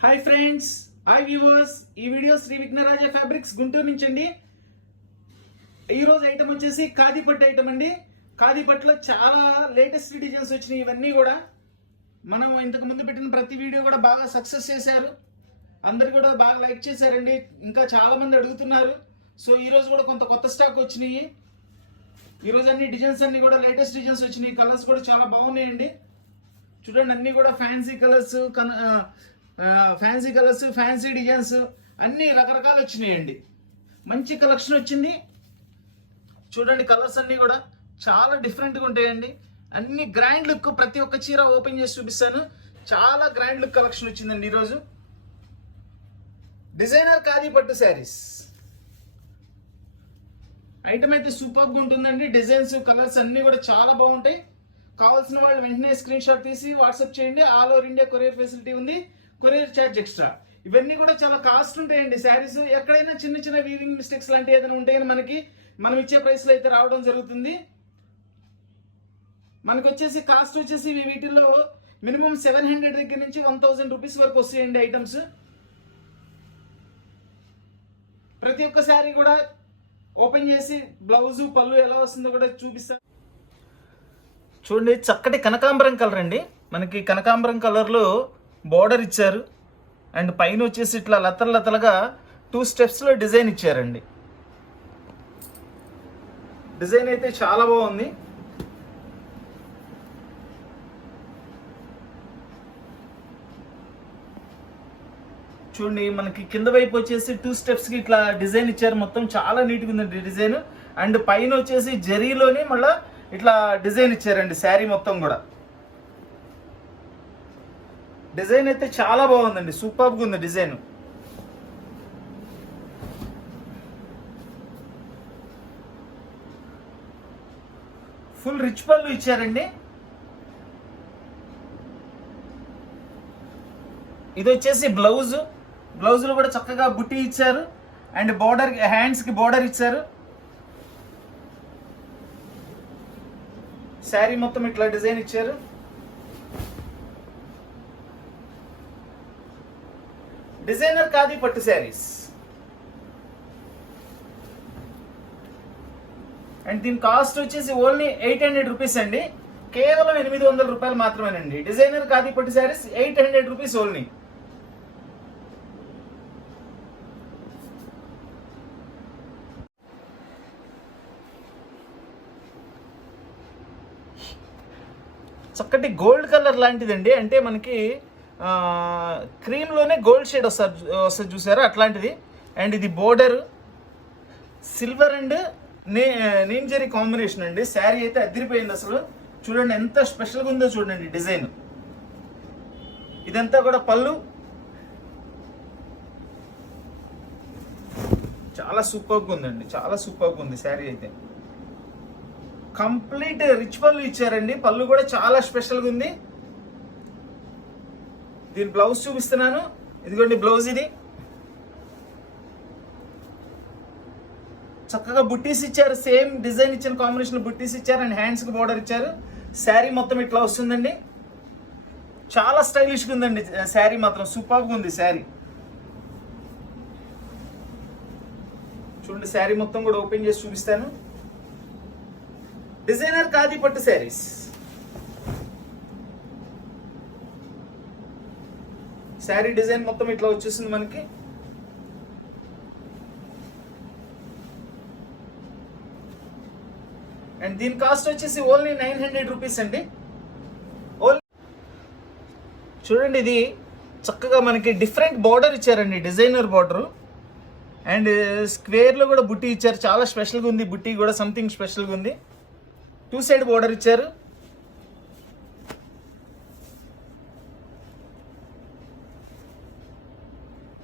Hi friends, hi viewers. ఈ video Shri Vighnaraja fabrics Guntur నుంచి అండి. ఈ రోజు ఐటమ్ వచ్చేసి ఖాదీపట్టు ఐటమ్ అండి. ఖాదీపట్టులో చాలా లేటెస్ట్ డిజైన్స్ వచ్చినాయి. ఇవన్నీ కూడా మనం ఇంతకు ముందు పెట్టిన ప్రతి వీడియో కూడా బాగా సక్సెస్ చేశారు. అందరు కూడా బాగా లైక్ చేశారండి. ఇంకా చాలా మంది అడుగుతున్నారు. సో ఈ రోజు కూడా కొంత కొత్త స్టాక్ వచ్చినాయి. ఈ రోజు అన్ని డిజైన్స్ అన్ని కూడా లేటెస్ట్ డిజైన్స్ వచ్చినాయి. కలర్స్ కూడా చాలా బాగున్నాయండి. చూడండి, అన్ని కూడా ఫ్యాన్సీ కలర్స్, ఫ్యాన్సీ డిజైన్స్ అన్ని రకరకాలు వచ్చినాయండి. మంచి కలెక్షన్ వచ్చింది. చూడండి, కలర్స్ అన్ని కూడా చాలా డిఫరెంట్గా ఉంటాయండి. అన్ని గ్రాండ్ లుక్. ప్రతి ఒక్క చీర ఓపెన్ చేసి చూపిస్తాను. చాలా గ్రాండ్ లుక్ కలెక్షన్ వచ్చిందండి ఈరోజు. డిజైనర్ ఖాదీపట్టు శారీస్ ఐటమ్ అయితే సూపర్గా ఉంటుందండి. డిజైన్స్, కలర్స్ అన్ని కూడా చాలా బాగుంటాయి. కావాల్సిన వాళ్ళు వెంటనే స్క్రీన్ షాట్ తీసి వాట్సాప్ చేయండి. All over India courier facility ఉంది. Courier charge extra. ఇవన్నీ కూడా చాలా కాస్ట్ ఉంటాయండి. శారీస్ ఎక్కడైనా చిన్న చిన్న వీవింగ్ మిస్టేక్స్ లాంటివి ఏదైనా ఉంటాయని మనం ఇచ్చే ప్రైస్లో అయితే రావడం జరుగుతుంది. మనకు వచ్చేసి కాస్ట్ వచ్చేసి వీటిల్లో మినిమం 700 దగ్గర నుంచి 1000 రూపీస్ వరకు వస్తాయండి ఐటమ్స్. ప్రతి ఒక్క శారీ కూడా ఓపెన్ చేసి బ్లౌజు, పళ్ళు ఎలా వస్తుందో కూడా చూపిస్తాను. చూడండి, చక్కటి కనకాంబరం కలర్ అండి. మనకి కనకాంబరం కలర్లో బోర్డర్ ఇచ్చారు. అండ్ పైన వచ్చేసి ఇట్లా లతలుగా 2 స్టెప్స్లో డిజైన్ ఇచ్చారండి. డిజైన్ అయితే చాలా బాగుంది. చూడండి, మనకి కింద వైపు వచ్చేసి 2 స్టెప్స్కి ఇట్లా డిజైన్ ఇచ్చారు. మొత్తం చాలా నీట్గా ఉందండి డిజైన్. అండ్ పైన వచ్చేసి జరీలోనే మళ్ళీ ఇట్లా డిజైన్ ఇచ్చారండి. శారీ మొత్తం కూడా డిజైన్ అయితే చాలా బాగుందండి. సూపర్గా ఉంది డిజైన్. ఫుల్ రిచ్ పళ్ళు ఇచ్చారండి. ఇది వచ్చేసి బ్లౌజ్ లో కూడా చక్కగా బుట్టి ఇచ్చారు. అండ్ బోర్డర్, హ్యాండ్స్ కి బోర్డర్ ఇచ్చారు. శారీ మొత్తం ఇట్లా డిజైన్ ఇచ్చారు. డిజైనర్ ఖాదీపట్టు శారీస్. అండ్ దీని కాస్ట్ వచ్చేసి ఓన్లీ 800 రూపీస్ అండి. కేవలం 800 రూపాయలు మాత్రమేనండి. డిజైనర్ ఖాదీపట్టు శారీస్ 800 రూపీస్ ఓన్లీ. చక్కటి గోల్డ్ కలర్ లాంటిదండి. అంటే మనకి క్రీమ్లోనే గోల్డ్ షేడ్ వస్తుంది చూసారా, అట్లాంటిది. అండ్ ఇది border silver and neem zari combination అండి. శారీ అయితే అదిరిపోయింది అసలు. చూడండి ఎంత స్పెషల్గా ఉందో చూడండి డిజైన్. ఇదంతా కూడా పళ్ళు. చాలా సూపర్గా ఉందండి. చాలా సూపర్గా ఉంది శారీ అయితే. కంప్లీట్ రిచ్ పళ్ళు ఇచ్చారండి. పళ్ళు కూడా చాలా స్పెషల్గా ఉంది. దీని బ్లౌజ్ చూపిస్తున్నాను. ఇదిగోండి బ్లౌజ్. ఇది చక్కగా బుట్టీస్ ఇచ్చారు. సేమ్ డిజైన్ ఇచ్చిన కాంబినేషన్ బుట్టీస్ ఇచ్చారు. అండ్ హ్యాండ్స్కి బోర్డర్ ఇచ్చారు. శారీ మొత్తం ఇట్లా వస్తుందండి. చాలా స్టైలిష్గా ఉందండి శారీ మాత్రం. సూపర్గా ఉంది శారీ. చూడండి, శారీ మొత్తం కూడా ఓపెన్ చేసి చూపిస్తాను. డిజైనర్ ఖాదీపట్టు శారీస్. శారీ డిజైన్ మొత్తం ఇట్లా వచ్చేసింది మనకి. అండ్ దీని కాస్ట్ వచ్చేసి ఓన్లీ 900 రూపీస్ అండి. చూడండి, ఇది చక్కగా మనకి డిఫరెంట్ బార్డర్ ఇచ్చారండి. Designer border. అండ్ స్క్వేర్లో కూడా బుట్టి ఇచ్చారు. చాలా స్పెషల్గా ఉంది. బుట్టి కూడా సంథింగ్ స్పెషల్గా ఉంది. 2 సైడ్ బార్డర్ ఇచ్చారు.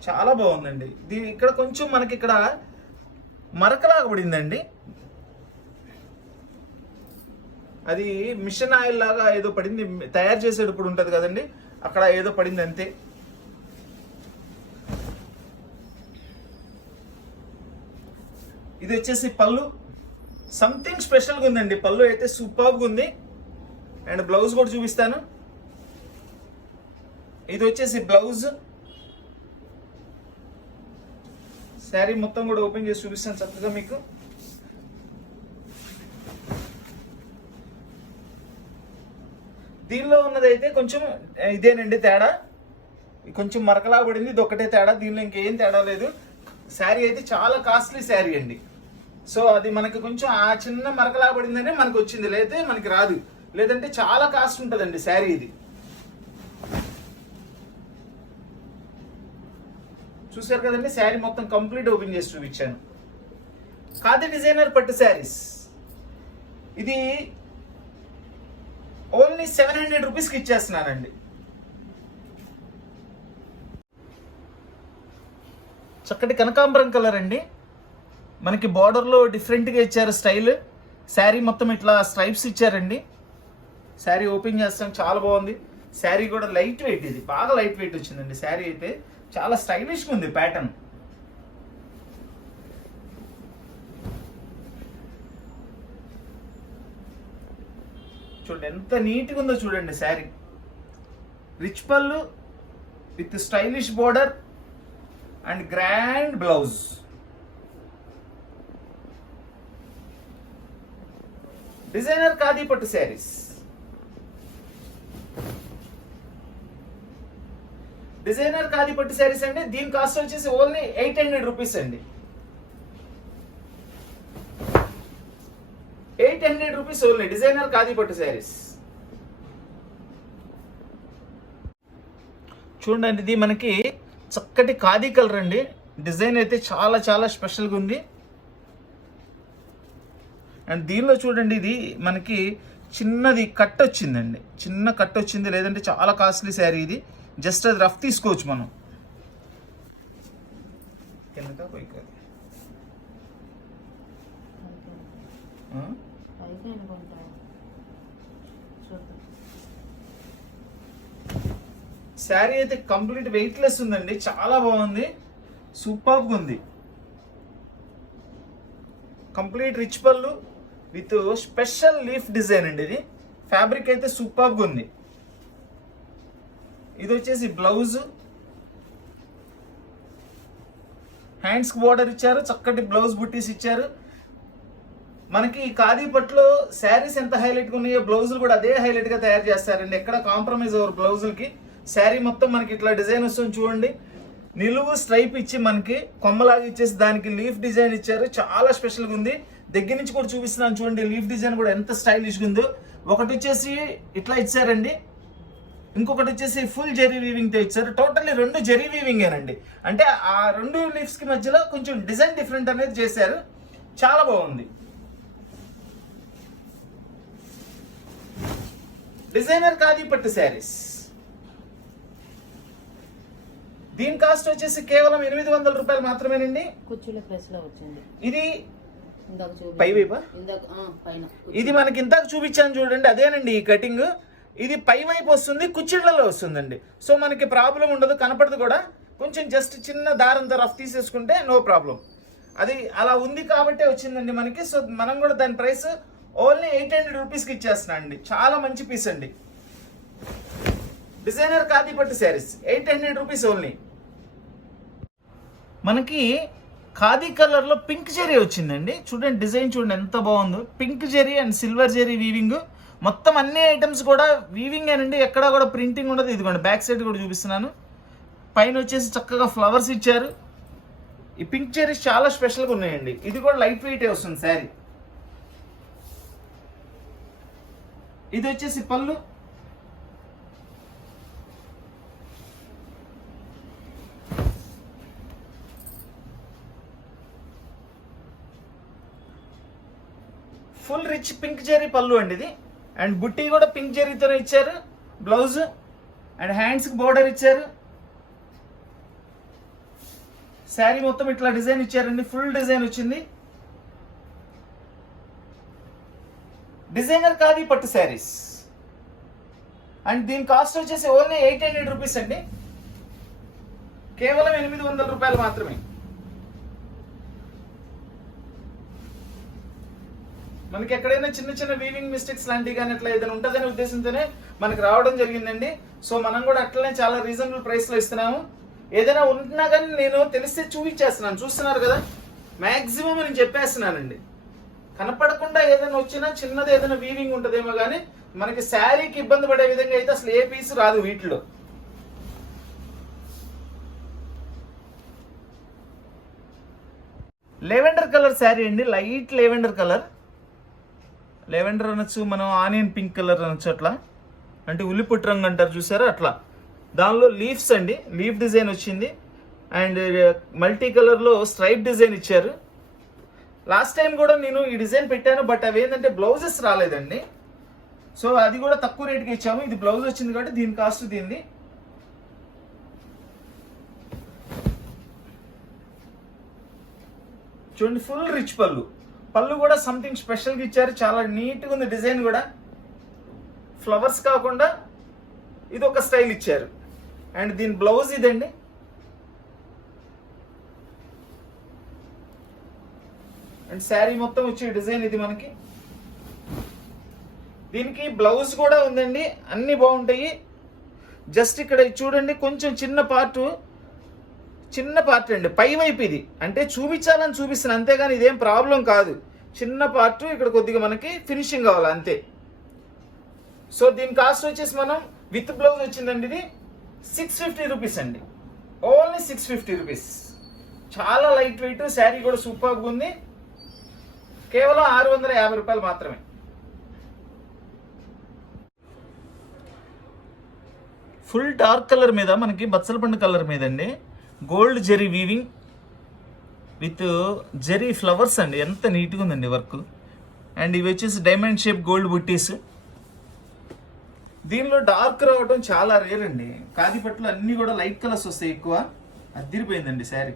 చాలా బాగుందండి. దీని ఇక్కడ కొంచెం మనకి ఇక్కడ మరకలాగా పడిందండి. అది మిషన్ ఆయిల్ లాగా ఏదో పడింది. తయారు చేసేటప్పుడు ఉంటుంది కదండి, అక్కడ ఏదో పడింది అంతే. ఇది వచ్చేసి పళ్ళు. సంథింగ్ స్పెషల్గా ఉందండి. పళ్ళు అయితే సూపర్గా ఉంది. అండ్ బ్లౌజ్ కూడా చూపిస్తాను. ఇది వచ్చేసి బ్లౌజ్. శారీ మొత్తం కూడా ఓపెన్ చేసి చూపిస్తాను చక్కగా మీకు. దీనిలో ఉన్నదైతే కొంచెం ఇదేనండి తేడా, కొంచెం మరకలా పడింది, ఇది ఒకటే తేడా, దీనిలో ఇంకేం తేడా లేదు. శారీ అయితే చాలా కాస్ట్లీ శారీ అండి. సో అది మనకి కొంచెం ఆ చిన్న మరకలా పడిందనే మనకు వచ్చింది, లేదంటే మనకి రాదు, లేదంటే చాలా కాస్ట్ ఉంటుందండి శారీ ఇది. చూసారు కదండి, శారీ మొత్తం కంప్లీట్ ఓపెన్ చేసి చూపించాను. ఖాదీ డిజైనర్ పట్టు శారీస్, ఇది ఓన్లీ 700 రూపీస్కి ఇచ్చేస్తున్నానండి. చక్కటి కనకాంబరం కలర్ అండి, మనకి బార్డర్లో డిఫరెంట్గా ఇచ్చారు స్టైల్. శారీ మొత్తం ఇట్లా స్ట్రైప్స్ ఇచ్చారండి. శారీ ఓపెన్ చేస్తాం, చాలా బాగుంది. శారీ కూడా లైట్ వెయిట్, ఇది బాగా లైట్ వెయిట్ వచ్చిందండి. శారీ అయితే చాలా స్టైలిష్గా ఉంది ప్యాటర్న్. చూడండి ఎంత నీట్గా ఉందో చూడండి శారీ. రిచ్ పళ్ళు with stylish border and grand blouse. Designer khadi పట్టు శారీస్, డిజైనర్ ఖాదీ పట్టు శారీస్ అండి. దీని కాస్ట్ వచ్చేసి ఓన్లీ 800 రూపీస్ అండి. 800 రూపీస్ ఓన్లీ డిజైనర్ ఖాదీ పట్టు శారీస్. చూడండి, ఇది మనకి చక్కటి ఖాదీ కలర్ అండి. డిజైన్ అయితే చాలా చాలా స్పెషల్గా ఉంది. అండ్ దీనిలో చూడండి, ఇది మనకి చిన్నది కట్ వచ్చిందండి, చిన్న కట్ వచ్చింది, లేదంటే చాలా కాస్ట్లీ శారీ ఇది. జస్ట్ అది రఫ్ తీసుకోవచ్చు మనం. శారీ అయితే కంప్లీట్ వెయిట్లెస్ ఉందండి, చాలా బాగుంది, సూపర్గా ఉంది. కంప్లీట్ రిచ్ పళ్ళు విత్ స్పెషల్ లీఫ్ డిజైన్ అండి. ఇది ఫ్యాబ్రిక్ అయితే సూపర్గా ఉంది. ఇది వచ్చేసి బ్లౌజ్, హ్యాండ్స్కి బోర్డర్ ఇచ్చారు, చక్కటి బ్లౌజ్ బుట్టీస్ ఇచ్చారు. మనకి ఈ ఖాదీ పట్టులో శారీస్ ఎంత హైలైట్గా ఉన్నాయో బ్లౌజులు కూడా అదే హైలైట్గా తయారు చేస్తారండి. ఎక్కడ కాంప్రమైజ్ అవ్వరు బ్లౌజులకి. శారీ మొత్తం మనకి ఇట్లా డిజైన్ వస్తుంది చూడండి. నిలువు స్ట్రైప్ ఇచ్చి మనకి కొమ్మలాగా ఇచ్చేసి దానికి లీఫ్ డిజైన్ ఇచ్చారు, చాలా స్పెషల్గా ఉంది. దగ్గర నుంచి కూడా చూపిస్తున్నాను చూడండి, లీఫ్ డిజైన్ కూడా ఎంత స్టైలిష్గా ఉందో. ఒకటి వచ్చేసి ఇట్లా ఇచ్చారండి, ఇంకొకటి వచ్చేసి ఫుల్ జెరీ వీవింగ్తో ఇచ్చారు. టోటల్లీ రెండు జెరీ వీవింగేనండి. అంటే ఆ రెండు లీఫ్స్కి మధ్యలో కొంచెం డిజైన్ డిఫరెంట్ అనేది చేశారు, చాలా బాగుంది. డిజైనర్ ఖాదీ పట్టు శారీస్, దీని కాస్ట్ వచ్చేసి కేవలం 800 రూపాయలు మాత్రమేనండి. ఇది పై వైపు, ఇది మనకి ఇంతకు చూపించాను చూడండి, అదేనండి ఈ కటింగ్. ఇది పై వైపు వస్తుంది, కుచ్చిళ్లలో వస్తుందండి. సో మనకి ప్రాబ్లం ఉండదు, కనపడదు కూడా. కొంచెం జస్ట్ చిన్న దారంతో రఫ్ తీసేసుకుంటే నో ప్రాబ్లం. అది అలా ఉంది కాబట్టి వచ్చిందండి మనకి. సో మనం కూడా దాని ప్రైస్ ఓన్లీ 800 రూపీస్కి ఇచ్చేస్తున్నాం అండి. చాలా మంచి పీస్ అండి. డిజైనర్ ఖాదీ పట్టు శారీస్ 800 రూపీస్ ఓన్లీ. మనకి ఖాదీ కలర్లో పింక్ జెరీ వచ్చిందండి. చూడండి డిజైన్ చూడండి ఎంత బాగుందో. Pink zari and silver zari weaving. మొత్తం అన్ని ఐటమ్స్ కూడా వీవింగ్ అనండి, ఎక్కడా కూడా ప్రింటింగ్ ఉండదు. ఇదిగోండి బ్యాక్ సైడ్ కూడా చూపిస్తున్నాను. పైన వచ్చేసి చక్కగా ఫ్లవర్స్ ఇచ్చారు. ఈ పింక్ జెరీస్ చాలా స్పెషల్గా ఉన్నాయండి. ఇది కూడా లైట్ వెయిట్ వస్తుంది శారీ. ఇది వచ్చేసి పళ్ళు, ఫుల్ రిచ్ పింక్ జెరీ పళ్ళు అండి ఇది. అండ్ బుట్టి కూడా పింక్ జెరీతోనే ఇచ్చారు. బ్లౌజ్ అండ్ హ్యాండ్స్కి బోర్డర్ ఇచ్చారు. శారీ మొత్తం ఇట్లా డిజైన్ ఇచ్చారండి, ఫుల్ డిజైన్ వచ్చింది. డిజైనర్ ఖాదీ పట్టు శారీస్. అండ్ దీని కాస్ట్ వచ్చేసి ఓన్లీ 800 రూపీస్ అండి. కేవలం 800 రూపాయలు మాత్రమే. మనకి ఎక్కడైనా చిన్న చిన్న వీవింగ్ మిస్టేక్స్ లాంటివి కానీ అట్లా ఏదైనా ఉంటుందనే ఉద్దేశంతోనే మనకి రావడం జరిగిందండి. సో మనం కూడా అట్లనే చాలా రీజనబుల్ ప్రైస్లో ఇస్తున్నాము. ఏదైనా ఉంటున్నా కానీ నేను తెలిస్తే చూపించేస్తున్నాను, చూస్తున్నారు కదా. మ్యాక్సిమం నేను చెప్పేస్తున్నానండి. కనపడకుండా ఏదైనా వచ్చినా చిన్నది ఏదైనా వీవింగ్ ఉంటుందేమో కానీ మనకి శారీకి ఇబ్బంది పడే విధంగా అయితే అసలు ఏ పీస్ రాదు వీటిలో. లెవెండర్ కలర్ శారీ అండి, లైట్ లెవెండర్ కలర్. లెవెండర్ అనొచ్చు, మనం ఆనియన్ పింక్ కలర్ అనొచ్చు, అట్లా అంటే ఉల్లిపొట్టు రంగు అంటారు చూసారా అట్లా. దానిలో లీవ్స్ అండి, లీఫ్ డిజైన్ వచ్చింది. అండ్ మల్టీ కలర్లో స్ట్రైప్ డిజైన్ ఇచ్చారు. లాస్ట్ టైం కూడా నేను ఈ డిజైన్ పెట్టాను, బట్ అవి ఏంటంటే బ్లౌజెస్ రాలేదండి. సో అది కూడా తక్కువ రేట్కి ఇచ్చాము. ఇది బ్లౌజ్ వచ్చింది కాబట్టి దీని కాస్ట్ దీనిది. చూడండి, ఫుల్ రిచ్ పళ్ళు. పళ్ళు కూడా సంథింగ్ స్పెషల్గా ఇచ్చారు, చాలా నీట్గా ఉంది డిజైన్ కూడా. ఫ్లవర్స్ కాకుండా ఇది ఒక స్టైల్ ఇచ్చారు. అండ్ దీని బ్లౌజ్ ఇదండి. అండ్ శారీ మొత్తం వచ్చే డిజైన్ ఇది మనకి. దీనికి బ్లౌజ్ కూడా ఉందండి, అన్ని బాగుంటాయి. జస్ట్ ఇక్కడ చూడండి, కొంచెం చిన్న పార్ట్ అండి, పై వైపు ఇది. అంటే చూపించాలని చూపిస్తాను అంతేగాని ఇదేం ప్రాబ్లం కాదు. చిన్న పార్ట్ ఇక్కడ కొద్దిగా మనకి ఫినిషింగ్ కావాలి అంతే. సో దీని కాస్ట్ వచ్చేసి మనం విత్ బ్లౌజ్ వచ్చిందండి ఇది 650 రూపీస్ అండి, ఓన్లీ 650 రూపీస్. చాలా లైట్ వెయిట్, శారీ కూడా సూపర్గా ఉంది. కేవలం 650 రూపాయలు మాత్రమే. ఫుల్ డార్క్ కలర్ మీద మనకి బచ్చల పండు కలర్ మీద అండి, gold zari weaving with zari flowers అండి. ఎంత నీట్గా ఉందండి వర్క్. అండ్ ఇవి వచ్చేసి డైమండ్ షేప్ గోల్డ్ బుట్టీస్. దీనిలో డార్క్ రావడం చాలా రేర్ అండి. కాదిపట్లు అన్నీ కూడా లైట్ కలర్స్ వస్తాయి ఎక్కువ. అదిరిపోయిందండి శారీ,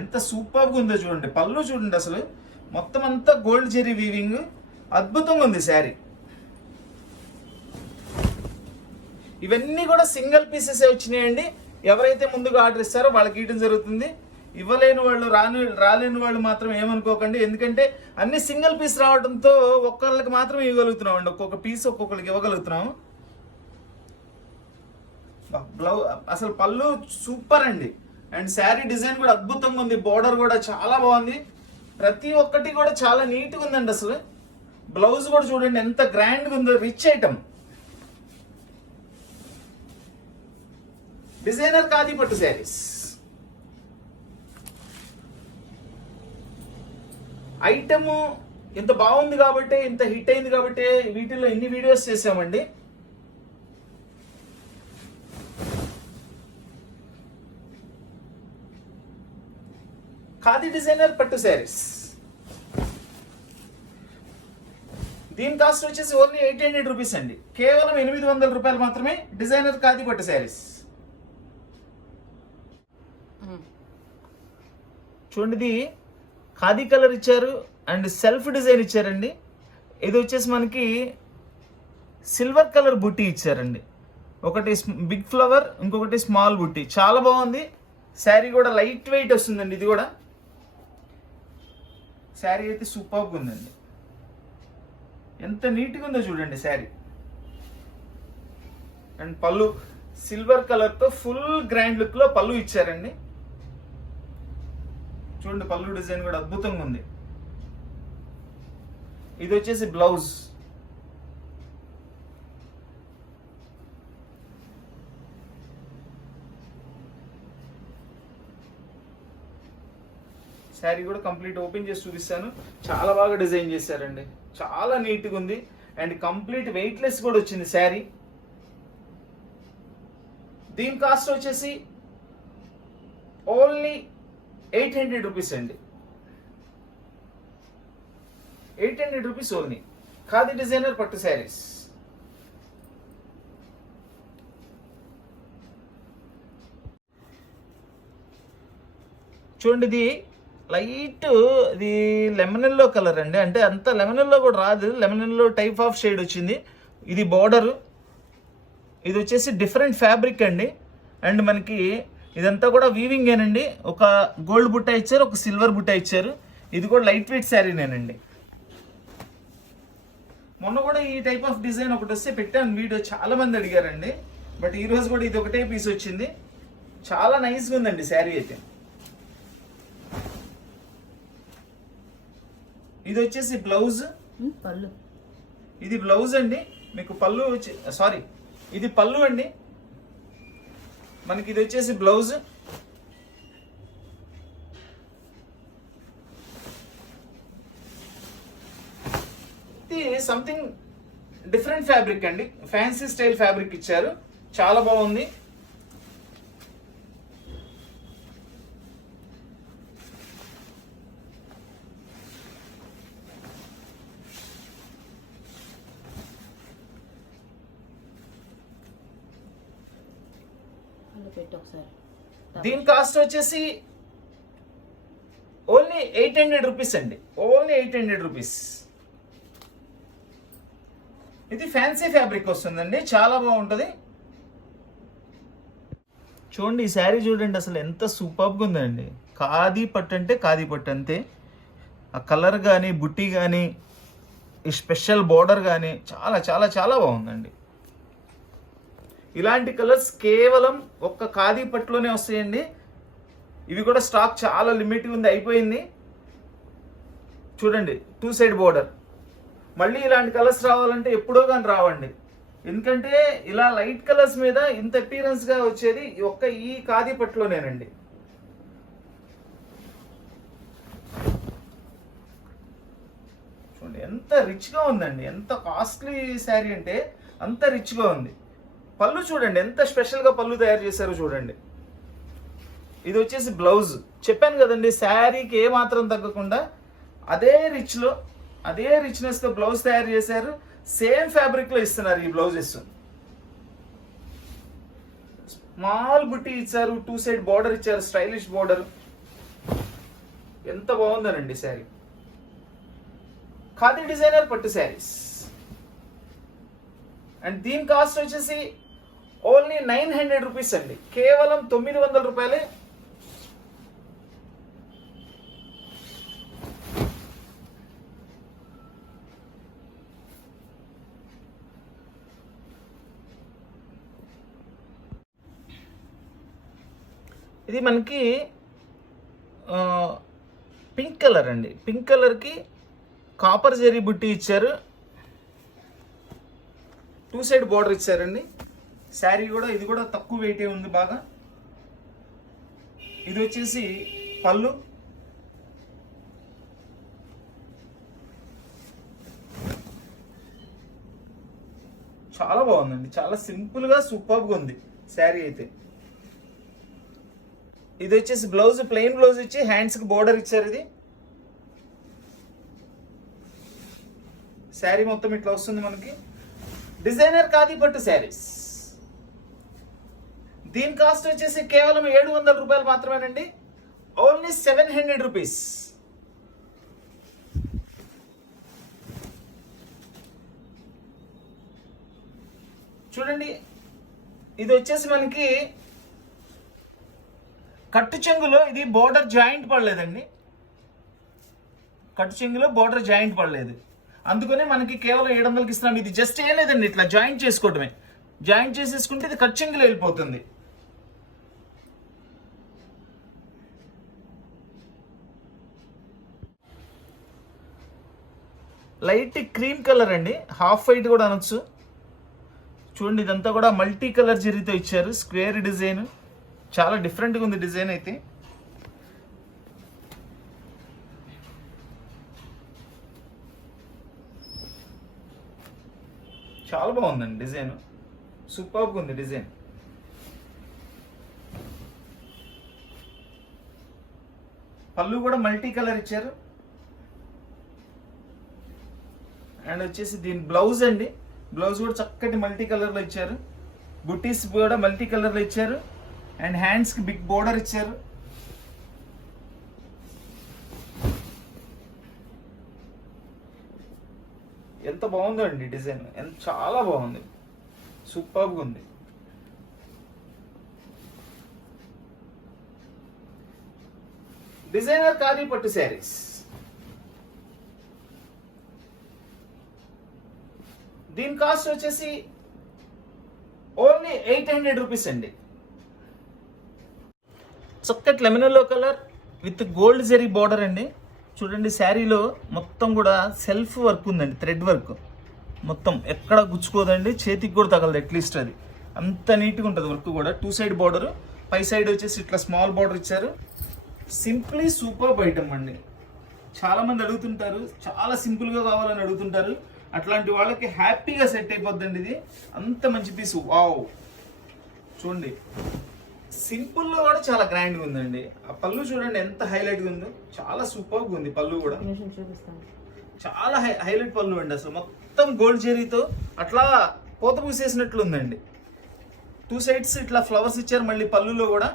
ఎంత సూపర్గా ఉందో చూడండి. పళ్ళు చూడండి, అసలు మొత్తం అంతా గోల్డ్ జెరీ వీవింగ్, అద్భుతంగా ఉంది శారీ. ఇవన్నీ కూడా సింగిల్ పీసెస్ వచ్చినాయండి. ఎవరైతే ముందుగా ఆర్డర్ ఇస్తారో వాళ్ళకి ఇవ్వడం జరుగుతుంది. ఇవ్వలేని వాళ్ళు రాలేని వాళ్ళు మాత్రం ఏమనుకోకండి, ఎందుకంటే అన్ని సింగిల్ పీస్ రావడంతో ఒక్కళ్ళకి మాత్రం ఇవ్వగలుగుతున్నాం అండి. ఒక్కొక్క పీస్ ఒక్కొక్కరికి ఇవ్వగలుగుతున్నాము. బ్లౌజ్ అసలు పళ్ళు సూపర్ అండి. అండ్ శారీ డిజైన్ కూడా అద్భుతంగా ఉంది, బోర్డర్ కూడా చాలా బాగుంది. ప్రతి ఒక్కటి కూడా చాలా నీట్గా ఉందండి. అసలు బ్లౌజ్ కూడా చూడండి ఎంత గ్రాండ్గా ఉందో, రిచ్ ఐటమ్. డిజైనర్ కాదిపట్టు శారీస్. ఐటమ్ ఇంత బాగుంది కాబట్టి, ఇంత హిట్ అయింది కాబట్టి వీటిల్లో ఎన్ని వీడియోస్ చేసామండి. ఖాదీ డిజైనర్ పట్టు శారీస్. దీని కాస్ట్ వచ్చేసి ఓన్లీ 800 రూపీస్ అండి, కేవలం 800 రూపాయలు మాత్రమే. డిజైనర్ ఖాదీ పట్టు శారీస్. చూడండి, ఇది ఖాదీ కలర్ ఇచ్చారు అండ్ సెల్ఫ్ డిజైన్ ఇచ్చారండి. ఇది వచ్చేసి మనకి సిల్వర్ కలర్ బుట్టి ఇచ్చారండి. ఒకటి బిగ్ ఫ్లవర్, ఇంకొకటి స్మాల్ బుట్టి. చాలా బాగుంది. శారీ కూడా లైట్ వెయిట్ వస్తుందండి. ఇది కూడా శారీ అయితే సూపర్గా ఉందండి. ఎంత నీట్గా ఉందో చూడండి శారీ. అండ్ పళ్ళు సిల్వర్ కలర్తో ఫుల్ గ్రాండ్ లుక్లో పళ్ళు ఇచ్చారండి. చూడండి, పళ్ళు డిజైన్ కూడా అద్భుతంగా ఉంది. ఇది వచ్చేసి బ్లౌజ్. శారీ కూడా కంప్లీట్ ఓపెన్ చేసి చూపిస్తాను. చాలా బాగా డిజైన్ చేశారండి, చాలా నీట్గా ఉంది. అండ్ కంప్లీట్ వెయిట్లెస్ కూడా వచ్చింది శారీ. దీని కాస్ట్ వచ్చేసి ఓన్లీ 800 రూపీస్ అండి, 800 రూపీస్ ఓన్లీ. ఖాదీ డిజైనర్ పట్టు శారీస్. చూడండి, ఇది లైట్, ఇది లెమన్ ఎల్లో కలర్ అండి. అంటే అంత లెమన్ ఎల్లో కూడా రాదు, lemon yellow type of shade వచ్చింది. ఇది బార్డర్. ఇది వచ్చేసి డిఫరెంట్ ఫ్యాబ్రిక్ అండి. అండ్ మనకి ఇదంతా కూడా వీవింగ్ ఏనండి. ఒక గోల్డ్ బుట్ట ఇచ్చారు, ఒక సిల్వర్ బుట్ట ఇచ్చారు. ఇది కూడా లైట్ వెయిట్ శారీనేనండి. మొన్న కూడా ఈ టైప్ ఆఫ్ డిజైన్ ఒకటి వస్తే పెట్టాను వీడియో, చాలా మంది అడిగారండి. బట్ ఈ రోజు కూడా ఇది ఒకటే పీస్ వచ్చింది. చాలా నైస్గా ఉందండి శారీ అయితే. ఇది వచ్చేసి బ్లౌజ్, పళ్ళు. ఇది బ్లౌజ్ అండి. మీకు పళ్ళు సారీ, ఇది పళ్ళు అండి. మనకి ఇది వచ్చేసి బ్లౌజ్. ఇది సంథింగ్ డిఫరెంట్ ఫ్యాబ్రిక్ అండి, ఫ్యాన్సీ స్టైల్ ఫ్యాబ్రిక్ ఇచ్చారు, చాలా బాగుంది. దీని కాస్ట్ వచ్చేసి ఓన్లీ 800 రూపీస్ అండి, ఓన్లీ 800 రూపీస్. ఇది ఫ్యాన్సీ ఫ్యాబ్రిక్ వస్తుందండి, చాలా బాగుంటుంది. చూడండి ఈ శారీ చూడండి, అసలు ఎంత సూపర్గా ఉందండి. ఖాదీ పట్టు అంటే ఖాదీ పట్టు అంతే. ఆ కలర్ కానీ, బుట్టి కానీ, ఈ స్పెషల్ బోర్డర్ కానీ చాలా చాలా చాలా బాగుందండి. ఇలాంటి కలర్స్ కేవలం ఒక్క ఖాదీ పట్టులోనే వస్తాయండి. ఇవి కూడా స్టాక్ చాలా లిమిట్ ఉంది, అయిపోయింది. చూడండి 2 సైడ్ బోర్డర్. మళ్ళీ ఇలాంటి కలర్స్ రావాలంటే ఎప్పుడో కానీ రావండి, ఎందుకంటే ఇలా లైట్ కలర్స్ మీద ఇంత అపీరెన్స్గా వచ్చేది ఒక్క ఈ ఖాదీ పట్టులోనేనండి. చూడండి ఎంత రిచ్గా ఉందండి, ఎంత కాస్ట్లీ శారీ అంటే అంత రిచ్గా ఉంది. పళ్ళు చూడండి ఎంత స్పెషల్గా పళ్ళు తయారు చేశారో చూడండి. ఇది వచ్చేసి బ్లౌజ్. చెప్పాను కదండి, శారీకి ఏ మాత్రం తగ్గకుండా అదే రిచ్లో, అదే రిచ్నెస్తో బ్లౌజ్ తయారు చేశారు. సేమ్ ఫ్యాబ్రిక్లో ఇస్తున్నారు ఈ బ్లౌజెస్. స్మాల్ బుట్టి ఇచ్చారు, 2 సైడ్ బార్డర్ ఇచ్చారు, స్టైలిష్ బార్డర్. ఎంత బాగుందనండి శారీ. ఖాదీ డిజైనర్ పట్టు శారీస్. అండ్ దీని కాస్ట్ వచ్చేసి ఓన్లీ 900 రూపీస్ అండి, కేవలం 900 రూపాయలే. ఇది మనకి పింక్ కలర్ అండి. పింక్ కలర్కి కాపర్ జరీ బుట్టి ఇచ్చారు, 2 సైడ్ బార్డర్ ఇచ్చారండి. శారీ కూడా ఇది కూడా తక్కువ వెయిటే ఉంది బాగా. ఇది వచ్చేసి పళ్ళు. చాలా బాగుందండి, చాలా సింపుల్గా సూపర్గా ఉంది శారీ అయితే. ఇది వచ్చేసి బ్లౌజ్, ప్లెయిన్ బ్లౌజ్ ఇచ్చి హ్యాండ్స్కి బోర్డర్ ఇచ్చారు. ఇది శారీ మొత్తం ఇట్లా వస్తుంది మనకి. డిజైనర్ ఖాదీ పట్టు శారీస్. దీని కాస్ట్ వచ్చేసి కేవలం 700 రూపాయలు మాత్రమేనండి, ఓన్లీ 700 రూపీస్. చూడండి ఇది వచ్చేసి మనకి కట్టు చెంగులో ఇది బోర్డర్ జాయింట్ పడలేదండి, కట్టు చెంగులో బోర్డర్ జాయింట్ పడలేదు, అందుకనే మనకి కేవలం 700కి ఇస్తున్నాం. ఇది జస్ట్ ఏం లేదండి, ఇట్లా జాయింట్ చేసుకోవటమే. జాయింట్ చేసేసుకుంటే ఇది కట్టు చెంగులో వెళ్ళిపోతుంది. లైట్ క్రీమ్ కలర్ అండి, హాఫ్ వైట్ కూడా అనొచ్చు. చూడండి ఇదంతా కూడా మల్టీ కలర్ జరీతో ఇచ్చారు, స్క్వేర్ డిజైన్, చాలా డిఫరెంట్గా ఉంది డిజైన్ అయితే. చాలా బాగుందండి డిజైన్, సూపర్గా ఉంది డిజైన్. పళ్ళు కూడా మల్టీ కలర్ ఇచ్చారు. అండ్ వచ్చేసి దీని బ్లౌజ్ అండి, బ్లౌజ్ కూడా చక్కటి మల్టీ కలర్లో ఇచ్చారు. బుటీస్ కూడా మల్టీ కలర్లో ఇచ్చారు. అండ్ హ్యాండ్స్కి బిగ్ బోర్డర్ ఇచ్చారు. ఎంత బాగుందో అండి డిజైన్, చాలా బాగుంది, సూపర్గా ఉంది. డిజైనర్ ఖాదీ పట్టు శారీస్. దీని కాస్ట్ వచ్చేసి ఓన్లీ 800 రూపీస్ అండి. చక్కటి lemon yellow colour with gold zari border అండి. చూడండి శారీలో మొత్తం కూడా సెల్ఫ్ వర్క్ ఉందండి, థ్రెడ్ వర్క్ మొత్తం ఎక్కడ గుచ్చుకోదండి, చేతికి కూడా తగలదు అట్లీస్ట్. అది అంత నీట్గా ఉంటుంది వర్క్ కూడా. 2 సైడ్ బార్డర్, పై సైడ్ వచ్చేసి ఇట్లా స్మాల్ బార్డర్ ఇచ్చారు. సింప్లీ సూపర్ ఐటమ్ అండి. చాలామంది అడుగుతుంటారు, చాలా సింపుల్గా కావాలని అడుగుతుంటారు. అట్లాంటి వాళ్ళకి హ్యాపీగా సెట్ అయిపోద్దండి ఇది. అంత మంచి పీస్. వావ్, చూడండి సింపుల్లో కూడా చాలా గ్రాండ్గా ఉందండి. ఆ పళ్ళు చూడండి ఎంత హైలైట్గా ఉందో, చాలా సూపర్గా ఉంది పళ్ళు కూడా. చాలా హైలైట్ పళ్ళు అండి. అసలు మొత్తం గోల్డ్ జెరీతో అట్లా పూత పూసేసినట్లు ఉందండి. 2 సైడ్స్ ఇట్లా ఫ్లవర్స్ ఇచ్చారు. మళ్ళీ పళ్ళులో కూడా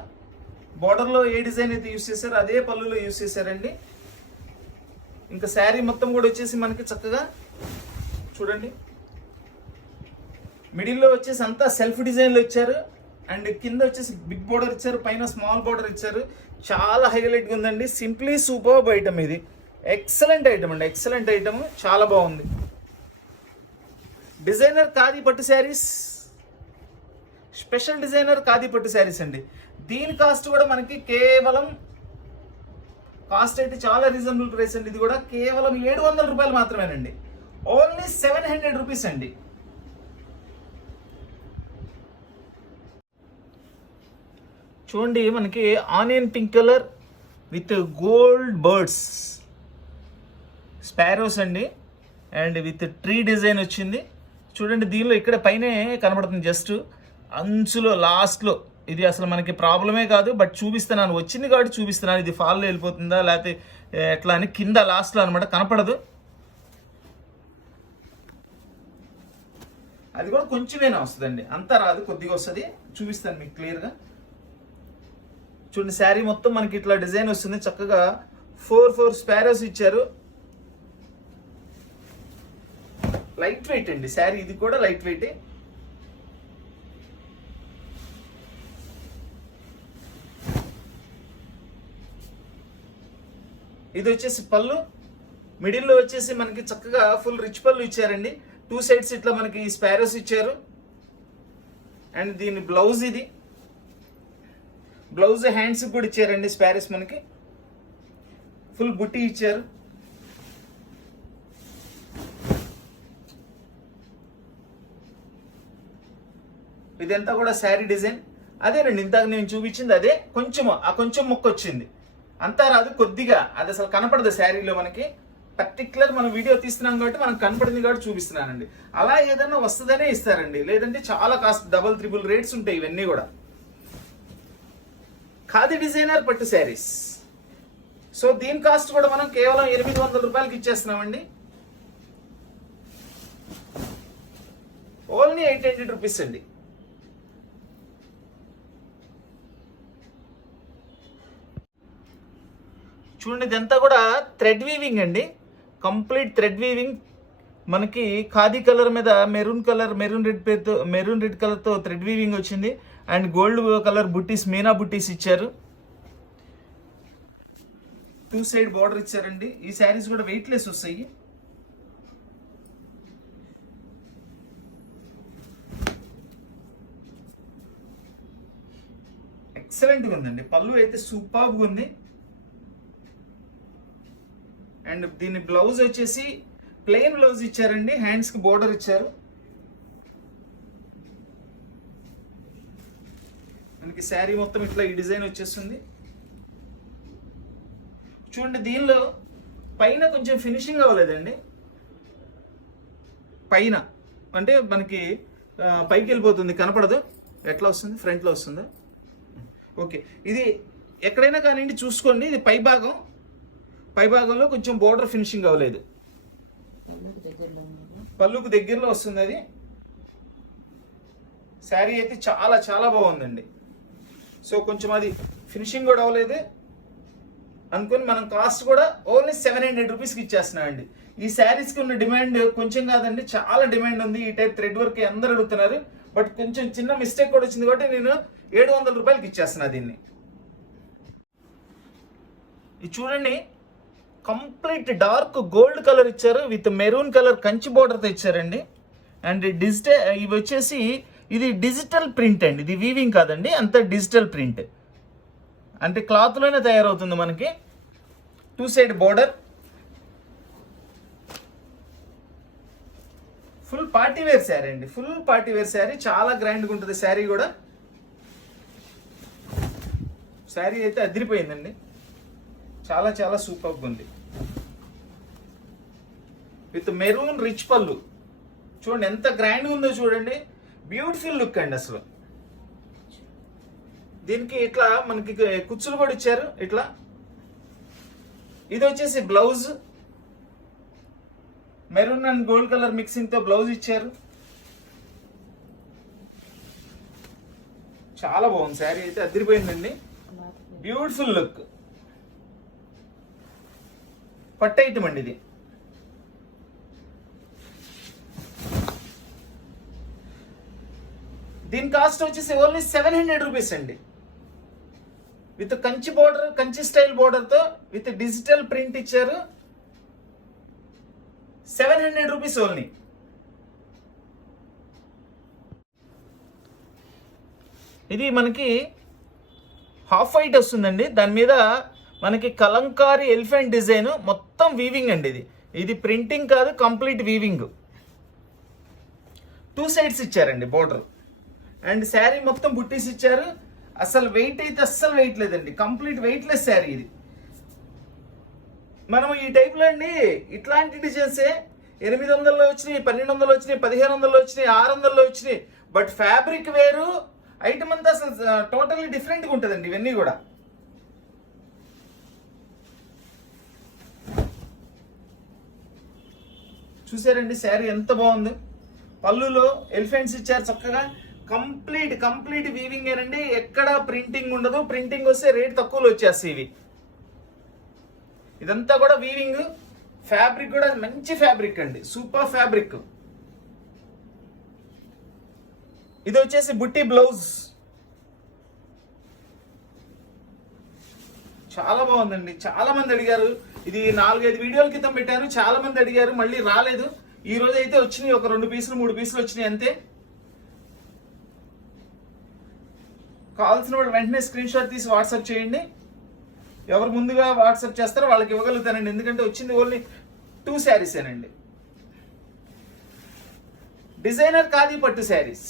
బార్డర్లో ఏ డిజైన్ అయితే యూస్ చేశారో అదే పళ్ళులో యూస్ చేశారండి. ఇంకా శారీ మొత్తం కూడా వచ్చేసి మనకి చక్కగా చూడండి మిడిల్లో వచ్చేసి అంతా సెల్ఫ్ డిజైన్లో ఇచ్చారు. అండ్ కింద వచ్చేసి బిగ్ బార్డర్ ఇచ్చారు, పైన స్మాల్ బార్డర్ ఇచ్చారు. చాలా హైలైట్గా ఉందండి. సింప్లీ సూపర్బ్ ఐటమ్ ఇది. ఎక్సలెంట్ ఐటమ్ అండి, ఎక్సలెంట్ ఐటమ్, చాలా బాగుంది. డిజైనర్ ఖాదీ పట్టు శారీస్, స్పెషల్ డిజైనర్ ఖాదీ పట్టు శారీస్ అండి. దీని కాస్ట్ కూడా మనకి కేవలం, కాస్ట్ అయితే చాలా రీజనబుల్ ప్రైస్ అండి. ఇది కూడా కేవలం 700 రూపాయలు మాత్రమేనండి. ఓన్లీ 700 రూపీస్ అండి. చూడండి మనకి onion pink colour with gold birds sparrows అండి. అండ్ విత్ ట్రీ డిజైన్ వచ్చింది. చూడండి దీనిలో ఇక్కడ పైనే కనబడుతుంది, జస్ట్ అంచులో లాస్ట్లో. ఇది అసలు మనకి ప్రాబ్లమే కాదు, బట్ చూపిస్తున్నాను, వచ్చింది కాబట్టి చూపిస్తున్నాను. ఇది ఫాల్లో వెళ్ళిపోతుందా లేకపోతే ఎట్లా అని కింద లాస్ట్లో అనమాట, కనపడదు. అది కూడా కొంచెమేనా వస్తుందండి, అంతా రాదు, కొద్దిగా వస్తుంది. చూపిస్తాను మీకు క్లియర్గా. చూడండి శారీ మొత్తం మనకి ఇట్లా డిజైన్ వస్తుంది. చక్కగా 4 స్పారోస్ ఇచ్చారు. లైట్ వెయిట్ అండి శారీ, ఇది కూడా లైట్ వెయిట్. ఇది వచ్చేసి పళ్ళు, మిడిల్లో వచ్చేసి మనకి చక్కగా ఫుల్ రిచ్ పళ్ళు ఇచ్చారండి. 2 సైడ్స్ ఇట్లా మనకి స్పారోస్ ఇచ్చారు. అండ్ దీని బ్లౌజ్, ఇది బ్లౌజ్ హ్యాండ్స్ కూడా ఇచ్చారండి స్పారోస్. మనకి ఫుల్ బుట్టి ఇచ్చారు. ఇదంతా కూడా శారీ డిజైన్ అదేనండి, ఇంతకు నేను చూపించింది అదే. కొంచెం మొక్క వచ్చింది, అంతా రాదు, కొద్దిగా. అది అసలు కనపడదు శారీలో మనకి. పర్టికులర్ మనం వీడియో తీస్తున్నాం కాబట్టి మనకు కనపడింది కాబట్టి చూపిస్తున్నానండి. అలా ఏదైనా వస్తుందనే ఇస్తారండి, లేదంటే చాలా కాస్ట్, డబుల్ 3 రేట్స్ ఉంటాయి ఇవన్నీ కూడా. ఖాదీ డిజైనర్ పట్టు శారీస్. సో దీని కాస్ట్ కూడా మనం కేవలం 800 రూపాయలకి ఇచ్చేస్తున్నామండి. ఓన్లీ 800 రూపీస్ అండి. చూడండి ఇదంతా కూడా థ్రెడ్ వీవింగ్ అండి, కంప్లీట్ థ్రెడ్ వీవింగ్. మనకి ఖాదీ కలర్ మీద మెరూన్ రెడ్ కలర్తో థ్రెడ్ వీవింగ్ వచ్చింది. అండ్ గోల్డ్ కలర్ బుట్టీస్, మీనా బుట్టీస్ ఇచ్చారు. 2 సైడ్ బార్డర్ ఇచ్చారండి. ఈ శారీస్ కూడా వెయిట్లెస్ వస్తాయి. ఎక్సలెంట్గా ఉందండి. పళ్ళు అయితే సూపర్గా ఉంది. అండ్ దీని బ్లౌజ్ వచ్చేసి ప్లెయిన్ బ్లౌజ్ ఇచ్చారండి, హ్యాండ్స్కి బోర్డర్ ఇచ్చారు. మనకి శారీ మొత్తం ఇట్లా ఈ డిజైన్ వచ్చేస్తుంది. చూడండి దీనిలో పైన కొంచెం ఫినిషింగ్ అవ్వలేదండి. పైన అంటే మనకి పైకి వెళ్ళిపోతుంది, కనపడదు. ఎట్లా వస్తుంది, ఫ్రంట్లో వస్తుందా? ఓకే, ఇది ఎక్కడైనా కానివ్వండి చూసుకోండి. ఇది పై భాగంలో కొంచెం బోర్డర్ ఫినిషింగ్ అవ్వలేదు. పళ్ళుకు దగ్గరలో వస్తుంది అది. శారీ అయితే చాలా చాలా బాగుందండి. సో కొంచెం అది ఫినిషింగ్ కూడా అవ్వలేదు అనుకుని మనం కాస్ట్ కూడా ఓన్లీ 700 రూపీస్కి ఇచ్చేస్తున్నామండి. ఈ శారీస్కి ఉన్న డిమాండ్ కొంచెం కాదండి, చాలా డిమాండ్ ఉంది. ఈ టైప్ థ్రెడ్ వర్క్ అందరూ అడుగుతున్నారు. బట్ కొంచెం చిన్న మిస్టేక్ కూడా వచ్చింది కాబట్టి నేను 700 రూపాయలకి ఇచ్చేస్తున్నా దీన్ని. ఇది చూడండి కంప్లీట్ డార్క్ గోల్డ్ కలర్ ఇచ్చారు, విత్ మెరూన్ కలర్ కంచి బోర్డర్తో ఇచ్చారండి. అండ్ ఇవి వచ్చేసి ఇది డిజిటల్ ప్రింట్ అండి, ఇది వీవింగ్ కాదండి, అంత డిజిటల్ ప్రింట్. అంటే క్లాత్లోనే తయారవుతుంది మనకి. 2 side border, full party wear sari అండి, ఫుల్ పార్టీ వేర్ శారీ. చాలా గ్రాండ్గా ఉంటుంది శారీ కూడా. శారీ అయితే అదిరిపోయిందండి, చాలా చాలా సూపర్గా ఉంది. విత్ మెరూన్ రిచ్ పళ్ళు చూడండి ఎంత గ్రాండ్గా ఉందో చూడండి. బ్యూటిఫుల్ లుక్ అండి అసలు. దీనికి ఇట్లా మనకి కుచ్చులు కూడా ఇచ్చారు ఇట్లా. ఇది వచ్చేసి blouse, maroon and gold colour mixing తో బ్లౌజ్ ఇచ్చారు. చాలా బాగుంది శారీ అయితే అదిరిపోయిందండి. బ్యూటిఫుల్ లుక్, పట్టు ఐటమ్ అండి ఇది. దీని కాస్ట్ వచ్చేసి ఓన్లీ 700 రూపీస్ అండి. With Kanchi border, Kanchi style border తో విత్ డిజిటల్ ప్రింట్ ఇచ్చారు. 700 రూపీస్ ఓన్లీ. ఇది మనకి హాఫ్ వైట్ వస్తుందండి. దాని మీద మనకి కలంకారీ ఎలిఫెంట్ డిజైన్, మొత్తం వీవింగ్ అండి. ఇది ప్రింటింగ్ కాదు, కంప్లీట్ వీవింగ్. 2 సైడ్స్ ఇచ్చారండి బోర్డర్. అండ్ శారీ మొత్తం బుట్టీస్ ఇచ్చారు. అసలు వెయిట్ అయితే అస్సలు వెయిట్ లేదండి, కంప్లీట్ వెయిట్లెస్ శారీ ఇది. మనం ఈ టైప్లో అండి ఇట్లాంటి డిజైన్సే 800లో వచ్చినాయి, 1200లో వచ్చినాయి, 1500లో వచ్చినాయి, 600లో వచ్చినాయి. బట్ ఫ్యాబ్రిక్ వేరు, ఐటమ్ అంతా అసలు టోటల్లీ డిఫరెంట్గా ఉంటుందండి ఇవన్నీ కూడా. చూసారండి శారీ ఎంత బాగుంది. పళ్ళులో ఎలిఫెంట్స్ ఇచ్చారు చక్కగా. కంప్లీట్ వీవింగ్ ఏనండి, ఎక్కడ ప్రింటింగ్ ఉండదు. ప్రింటింగ్ వస్తే రేట్ తక్కువలో వచ్చేస్తాయి ఇవి. ఇదంతా కూడా వీవింగ్. ఫ్యాబ్రిక్ కూడా మంచి ఫ్యాబ్రిక్ అండి, సూపర్ ఫ్యాబ్రిక్. ఇది వచ్చేసి బుట్టి బ్లౌజ్, చాలా బాగుందండి. చాలా మంది అడిగారు, ఇది 4-5 వీడియోల క్రితం పెట్టాను, చాలా మంది అడిగారు, మళ్ళీ రాలేదు. ఈ రోజు అయితే వచ్చినాయి, ఒక 2 పీసులు 3 పీసులు వచ్చినాయి అంతే. కావాల్సిన వాళ్ళు వెంటనే స్క్రీన్ షాట్ తీసి వాట్సాప్ చేయండి. ఎవరు ముందుగా వాట్సాప్ చేస్తారో వాళ్ళకి ఇవ్వగలుగుతానండి, ఎందుకంటే వచ్చింది ఓన్లీ 2 శారీస్ ఏనండి. డిజైనర్ ఖాదీ పట్టు శారీస్.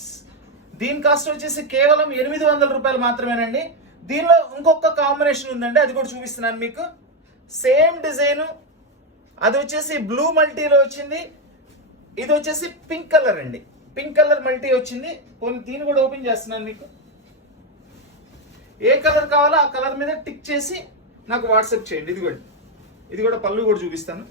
దీని కాస్ట్ వచ్చేసి కేవలం 800 రూపాయలు మాత్రమేనండి. దీనిలో ఇంకొక కాంబినేషన్ ఉందండి, అది కూడా చూపిస్తున్నాను మీకు. సేమ్ డిజైన్, అది వచ్చేసి బ్లూ మల్టీలో వచ్చింది. ఇది వచ్చేసి పింక్ కలర్ అండి, పింక్ కలర్ మల్టీ వచ్చింది. దీన్ని కూడా ఓపెన్ చేస్తున్నాను మీకు. ఏ కలర్ కావాలో ఆ కలర్ మీద టిక్ చేసి నాకు వాట్సాప్ చేయండి. ఇది కూడా పళ్ళు కూడా చూపిస్తాను.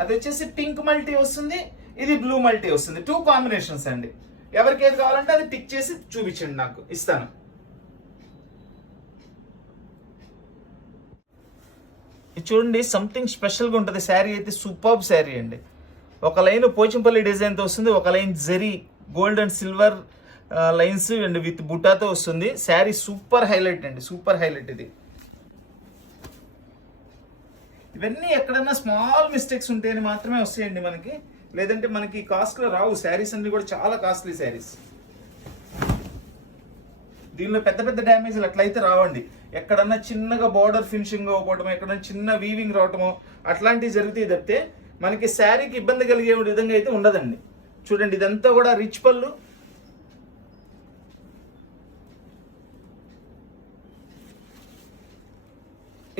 అది వచ్చేసి పింక్ మల్టీ వస్తుంది, ఇది బ్లూ మల్టీ వస్తుంది. 2 కాంబినేషన్స్ అండి. ఎవరికి ఏది కావాలంటే అది టిక్ చేసి చూపించండి, నాకు ఇస్తాను. చూడండి సంథింగ్ స్పెషల్గా ఉంటుంది శారీ అయితే. సూపర్బ్ శారీ అండి. ఒక లైన్ పోచంపల్లి డిజైన్తో వస్తుంది, ఒక line zari gold and silver lines and with బుటాతో వస్తుంది. శారీ సూపర్ హైలైట్ అండి, సూపర్ హైలైట్ ఇది. ఇవన్నీ ఎక్కడన్నా స్మాల్ మిస్టేక్స్ ఉంటేనే మాత్రమే వస్తాయండి మనకి, లేదంటే మనకి కాస్ట్లో రావు. శారీస్ అన్ని కూడా చాలా కాస్ట్లీ శారీస్. దీనిలో పెద్ద పెద్ద డ్యామేజ్లు అట్లయితే రావండి. ఎక్కడన్నా చిన్నగా బార్డర్ ఫినిషింగ్ అవ్వటమో, ఎక్కడన్నా చిన్న వీవింగ్ రావటమో అట్లాంటివి జరిగితే తప్పితే మనకి శారీకి ఇబ్బంది కలిగే విధంగా అయితే ఉండదండి. చూడండి ఇదంతా కూడా రిచ్ పళ్ళు.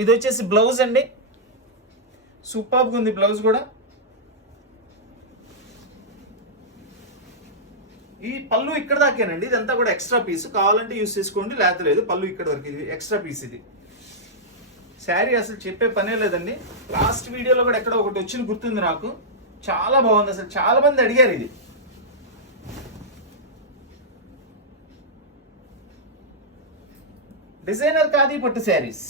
ఇది వచ్చేసి బ్లౌజ్ అండి, సూపర్గా ఉంది బ్లౌజ్ కూడా. ఈ పళ్ళు ఇక్కడ దాకేనండి, ఇదంతా కూడా ఎక్స్ట్రా పీస్. కావాలంటే యూస్ చేసుకోండి, లేకపోతే లేదు. పళ్ళు ఇక్కడ వరకు, ఇది ఎక్స్ట్రా పీస్. ఇది శారీ అసలు చెప్పే పనే లేదండి. లాస్ట్ వీడియోలో కూడా ఎక్కడ ఒకటి వచ్చింది గుర్తుంది నాకు, చాలా బాగుంది అసలు. చాలా మంది అడిగారు ఇది. డిజైనర్ ఖాదీ పట్టు శారీస్.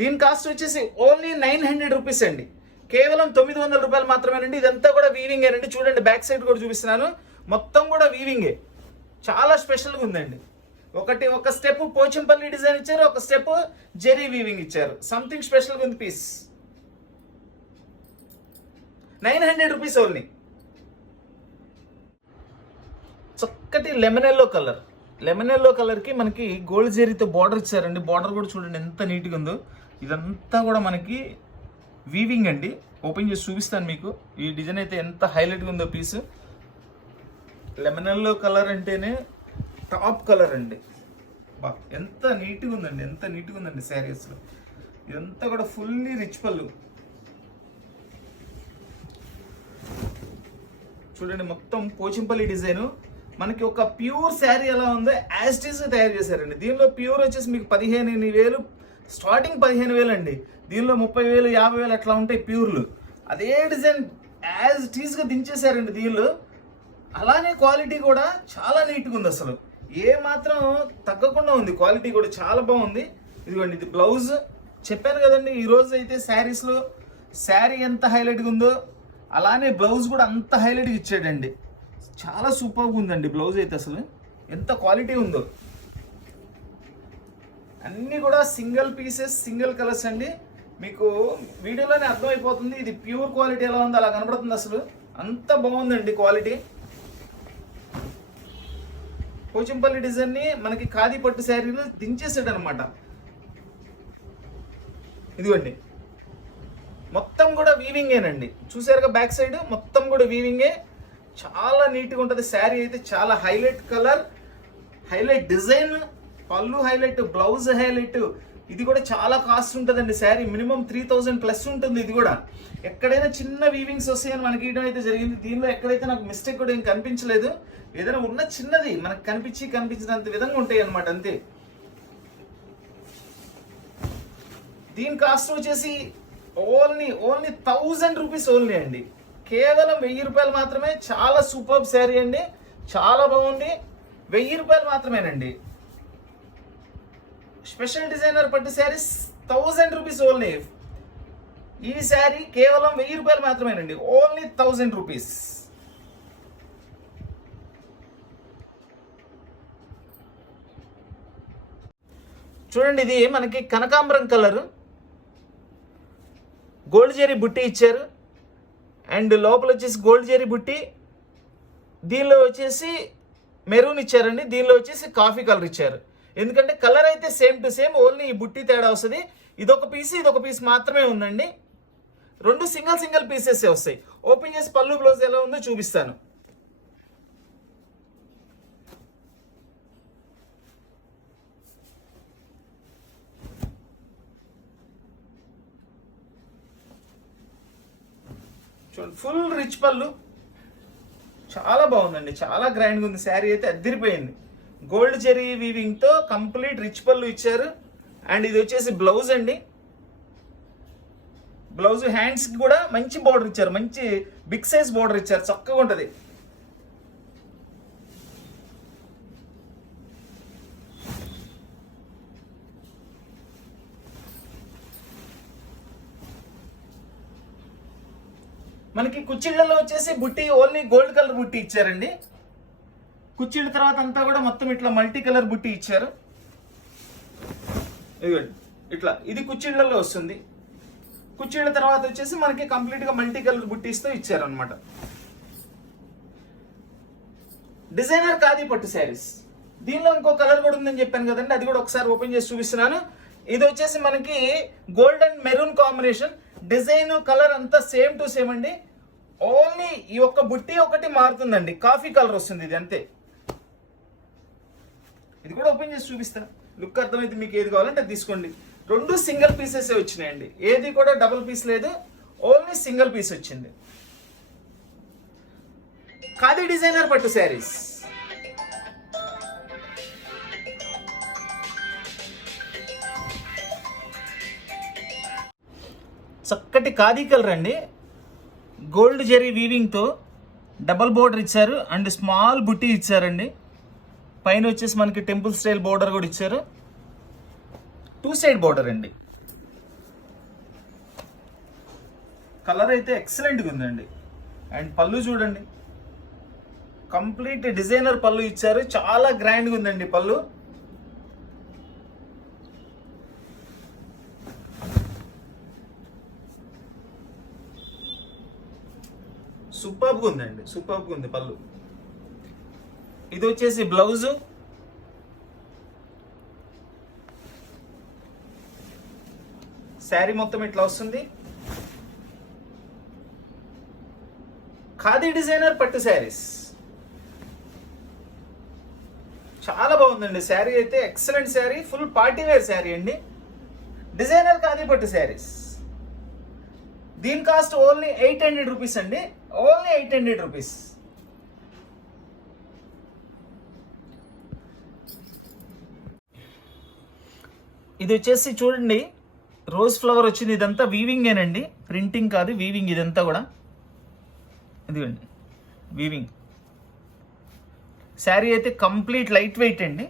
దీని కాస్ట్ వచ్చేసి ఓన్లీ 900 రూపీస్ అండి. కేవలం 900 రూపాయలు మాత్రమేనండి. ఇదంతా కూడా వీవింగ్ అండి. చూడండి బ్యాక్ సైడ్ కూడా చూపిస్తున్నాను, మొత్తం కూడా వీవింగే. చాలా స్పెషల్గా ఉందండి. ఒక స్టెప్ పోచంపల్లి డిజైన్ ఇచ్చారు, ఒక స్టెప్ జెరీ వీవింగ్ ఇచ్చారు. సంథింగ్ స్పెషల్ ఉంది పీస్. 900 rupees only. చక్కటి లెమన్ ఎల్లో కలర్ కి మనకి గోల్డ్ జెరీతో బార్డర్ ఇచ్చారండి. బార్డర్ కూడా చూడండి ఎంత నీట్గా ఉందో. ఇదంతా కూడా మనకి వీవింగ్ అండి. ఓపెన్ చేసి చూపిస్తాను మీకు. ఈ డిజైన్ అయితే ఎంత హైలైట్గా ఉందో పీస్. లెమన్ ఎల్లో కలర్ అంటేనే టాప్ కలర్ అండి. బా ఎంత నీట్గా ఉందండి శారీస్లో. ఇదంతా కూడా ఫుల్లీ రిచ్ పళ్ళు చూడండి. మొత్తం పోచంపల్లి డిజైన్. మనకి ఒక ప్యూర్ శారీ ఎలా ఉందో యాజ్ ఇట్ ఈస్ తయారు చేశారండి. దీనిలో ప్యూర్ వచ్చేసి మీకు 15,000 స్టార్టింగ్ 15,000 అండి. దీనిలో 30,000 50,000 అట్లా ఉంటాయి ప్యూర్లు. అదే డిజైన్ యాజ్ ఇట్ ఈస్గా దించేశారండి దీనిలో. అలానే క్వాలిటీ కూడా చాలా నీట్గా ఉంది. అసలు ఏ మాత్రం తగ్గకుండా ఉంది. క్వాలిటీ కూడా చాలా బాగుంది. ఇదిగోండి ఇది బ్లౌజ్. చెప్పాను కదండి ఈరోజు అయితే శారీస్లో శారీ ఎంత హైలైట్గా ఉందో అలానే బ్లౌజ్ కూడా అంత హైలైట్గా ఇచ్చాడండి. చాలా సూపర్గా ఉందండి బ్లౌజ్ అయితే. అసలు ఎంత క్వాలిటీ ఉందో. అన్నీ కూడా సింగిల్ పీసెస్ సింగిల్ కలర్స్ అండి. మీకు వీడియోలోనే అర్థమైపోతుంది ఇది ప్యూర్ క్వాలిటీ ఎలా ఉందో అలా కనబడుతుంది. అసలు అంత బాగుందండి క్వాలిటీ. పోచంపల్లి డిజైన్ని మనకి ఖాదీ పట్టు శారీలో దించేసాడు అనమాట. ఇదిగోండి మొత్తం కూడా వీవింగేనండి. చూసారుగా బ్యాక్ సైడ్ మొత్తం కూడా వీవింగే. చాలా నీట్గా ఉంటుంది శారీ అయితే. చాలా హైలైట్ కలర్, హైలైట్ డిజైన్, పళ్ళు హైలైట్, బ్లౌజ్ హైలైట్. ఇది కూడా చాలా కాస్ట్ ఉంటుందండి శారీ. మినిమం 3,000 ప్లస్ ఉంటుంది. ఇది కూడా ఎక్కడైనా చిన్న వీవింగ్స్ వస్తాయని మనకి ఇవ్వడం అయితే జరిగింది. దీనిలో ఎక్కడైతే నాకు మిస్టేక్ కూడా ఏం కనిపించలేదు. ఏదైనా ఉన్న చిన్నది మనకు కనిపించినంత విధంగా ఉంటాయి అన్నమాట, అంతే. దీని కాస్ట్ వచ్చేసి ఓన్లీ 1,000 రూపీస్ ఓన్లీ అండి. కేవలం 1000 రూపాయలు మాత్రమే. చాలా సూపర్ శారీ అండి. చాలా బాగుంది. 1000 రూపాయలు మాత్రమేనండి. స్పెషల్ డిజైనర్ పట్టు శారీస్ 1000 రూపీస్ ఓన్లీ. ఈ శారీ కేవలం 1000 రూపాయలు మాత్రమేనండి. Only 1000 rupees. చూడండి ఇది మనకి కనకాంబరం కలర్, గోల్డ్ జెరీ బుట్టి ఇచ్చారు. అండ్ లోపల వచ్చేసి గోల్డ్ జెరీ బుట్టి. దీనిలో వచ్చేసి మెరూన్ ఇచ్చారండి. దీనిలో వచ్చేసి కాఫీ కలర్ ఇచ్చారు. ఎందుకంటే కలర్ అయితే సేమ్ టు సేమ్, ఓన్లీ ఈ బుట్టి తేడా వస్తుంది. ఇదొక పీస్ మాత్రమే ఉందండి. రెండు సింగిల్ పీసెస్ వస్తాయి. ఓపెన్ చేసి పళ్ళు బ్లౌజ్ ఎలా ఉందో చూపిస్తాను. చూడండి ఫుల్ రిచ్ పళ్ళు. చాలా బాగుందండి. చాలా గ్రాండ్గా ఉంది శారీ అయితే. అదిరిపోయింది. గోల్డ్ జెరీ వీవింగ్తో కంప్లీట్ రిచ్ పళ్ళు ఇచ్చారు. అండ్ ఇది వచ్చేసి బ్లౌజ్ అండి. బ్లౌజ్ హ్యాండ్స్కి కూడా మంచి బార్డర్ ఇచ్చారు. మంచి బిగ్ సైజ్ బార్డర్ ఇచ్చారు. చక్కగా ఉంటుంది. మనకి కుచ్చిళ్ళలో వచ్చేసి బుట్టి ఓన్లీ గోల్డ్ కలర్ బుట్టి ఇచ్చారండి. కుచ్చిళ్ళ తర్వాత అంతా కూడా మొత్తం ఇట్లా మల్టీ కలర్ బుట్టి ఇచ్చారు. ఇట్లా ఇది కుచ్చిళ్ళలో వస్తుంది. కుచ్చిళ్ళ తర్వాత వచ్చేసి మనకి కంప్లీట్ గా మల్టీ కలర్ బుట్టీస్తో ఇచ్చారు అనమాట. డిజైనర్ ఖాదీ పట్టు శారీస్. దీనిలో ఇంకో కలర్ కూడా ఉందని చెప్పాను కదండి, అది కూడా ఒకసారి ఓపెన్ చేసి చూపిస్తున్నాను. ఇది వచ్చేసి మనకి gold and maroon combination. Design colour అంతా సేమ్ టు సేమ్ అండి. ఓన్లీ ఈ ఒక్క బుట్టి ఒకటి మారుతుందండి. కాఫీ కలర్ వస్తుంది ఇది, అంతే. ఇది కూడా ఓపెన్ చేసి చూపిస్తాను. లుక్ అర్థమైతే మీకు ఏది కావాలంటే తీసుకోండి. రెండు సింగిల్ పీసెస్ వచ్చినాయండి. ఏది కూడా డబుల్ పీస్ లేదు. ఓన్లీ సింగిల్ పీస్ వచ్చింది. ఖాదీ డిజైనర్ పట్టు శారీస్. చక్కటి ఖాదీ కలర్ అండి. గోల్డ్ జెరీ వీవింగ్తో డబల్ బోర్డర్ ఇచ్చారు. అండ్ స్మాల్ బుట్టి ఇచ్చారండి. పైన వచ్చేసి మనకి టెంపుల్ స్టైల్ బోర్డర్ కూడా ఇచ్చారు. 2 సైడ్ బోర్డర్ అండి. కలర్ అయితే ఎక్సలెంట్గా ఉందండి. అండ్ పళ్ళు చూడండి, కంప్లీట్ డిజైనర్ పళ్ళు ఇచ్చారు. చాలా గ్రాండ్గా ఉందండి పళ్ళు. సూపర్గా ఉందండి, సూపర్గా ఉంది పళ్ళు. ఇది వచ్చేసి బ్లౌజు. శారీ మొత్తం ఇట్లా వస్తుంది. ఖాదీ డిజైనర్ పట్టు శారీస్ చాలా బాగుందండి. శారీ అయితే excellent sari, full party wear sari అండి. డిజైనర్ ఖాదీ పట్టు శారీస్. దీని కాస్ట్ ఓన్లీ 800 రూపీస్ అండి, ఓన్లీ 800 రూపీస్. ఇది వచ్చేసి చూడండి రోజ్ ఫ్లవర్ వచ్చింది. ఇదంతా వీవింగేనండి, ప్రింటింగ్ కాదు, వీవింగ్. ఇదంతా కూడా ఇదిగోండి వీవింగ్. శారీ అయితే కంప్లీట్ లైట్ వెయిట్ అండి.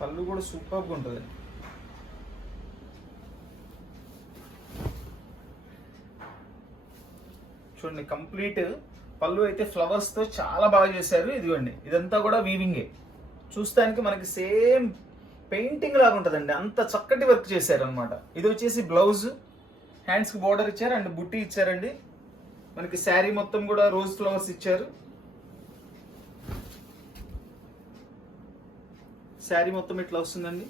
పళ్ళు కూడా సూపర్గా ఉంటుంది. చూడండి కంప్లీట్ పళ్ళు అయితే ఫ్లవర్స్ తో చాలా బాగా చేశారు. ఇదిగోండి ఇదంతా కూడా వీవింగే. చూస్తానికి మనకి సేమ్ పెయింటింగ్ లాగా ఉంటుందండి, అంత చక్కటి వర్క్ చేశారు అనమాట. ఇది వచ్చేసి బ్లౌజ్, హ్యాండ్స్ కి బోర్డర్ ఇచ్చారు అండ్ బుట్టి ఇచ్చారండి. మనకి శారీ మొత్తం కూడా రోజ్ ఫ్లవర్స్ ఇచ్చారు. శారీ మొత్తం ఇట్లా వస్తుందండి.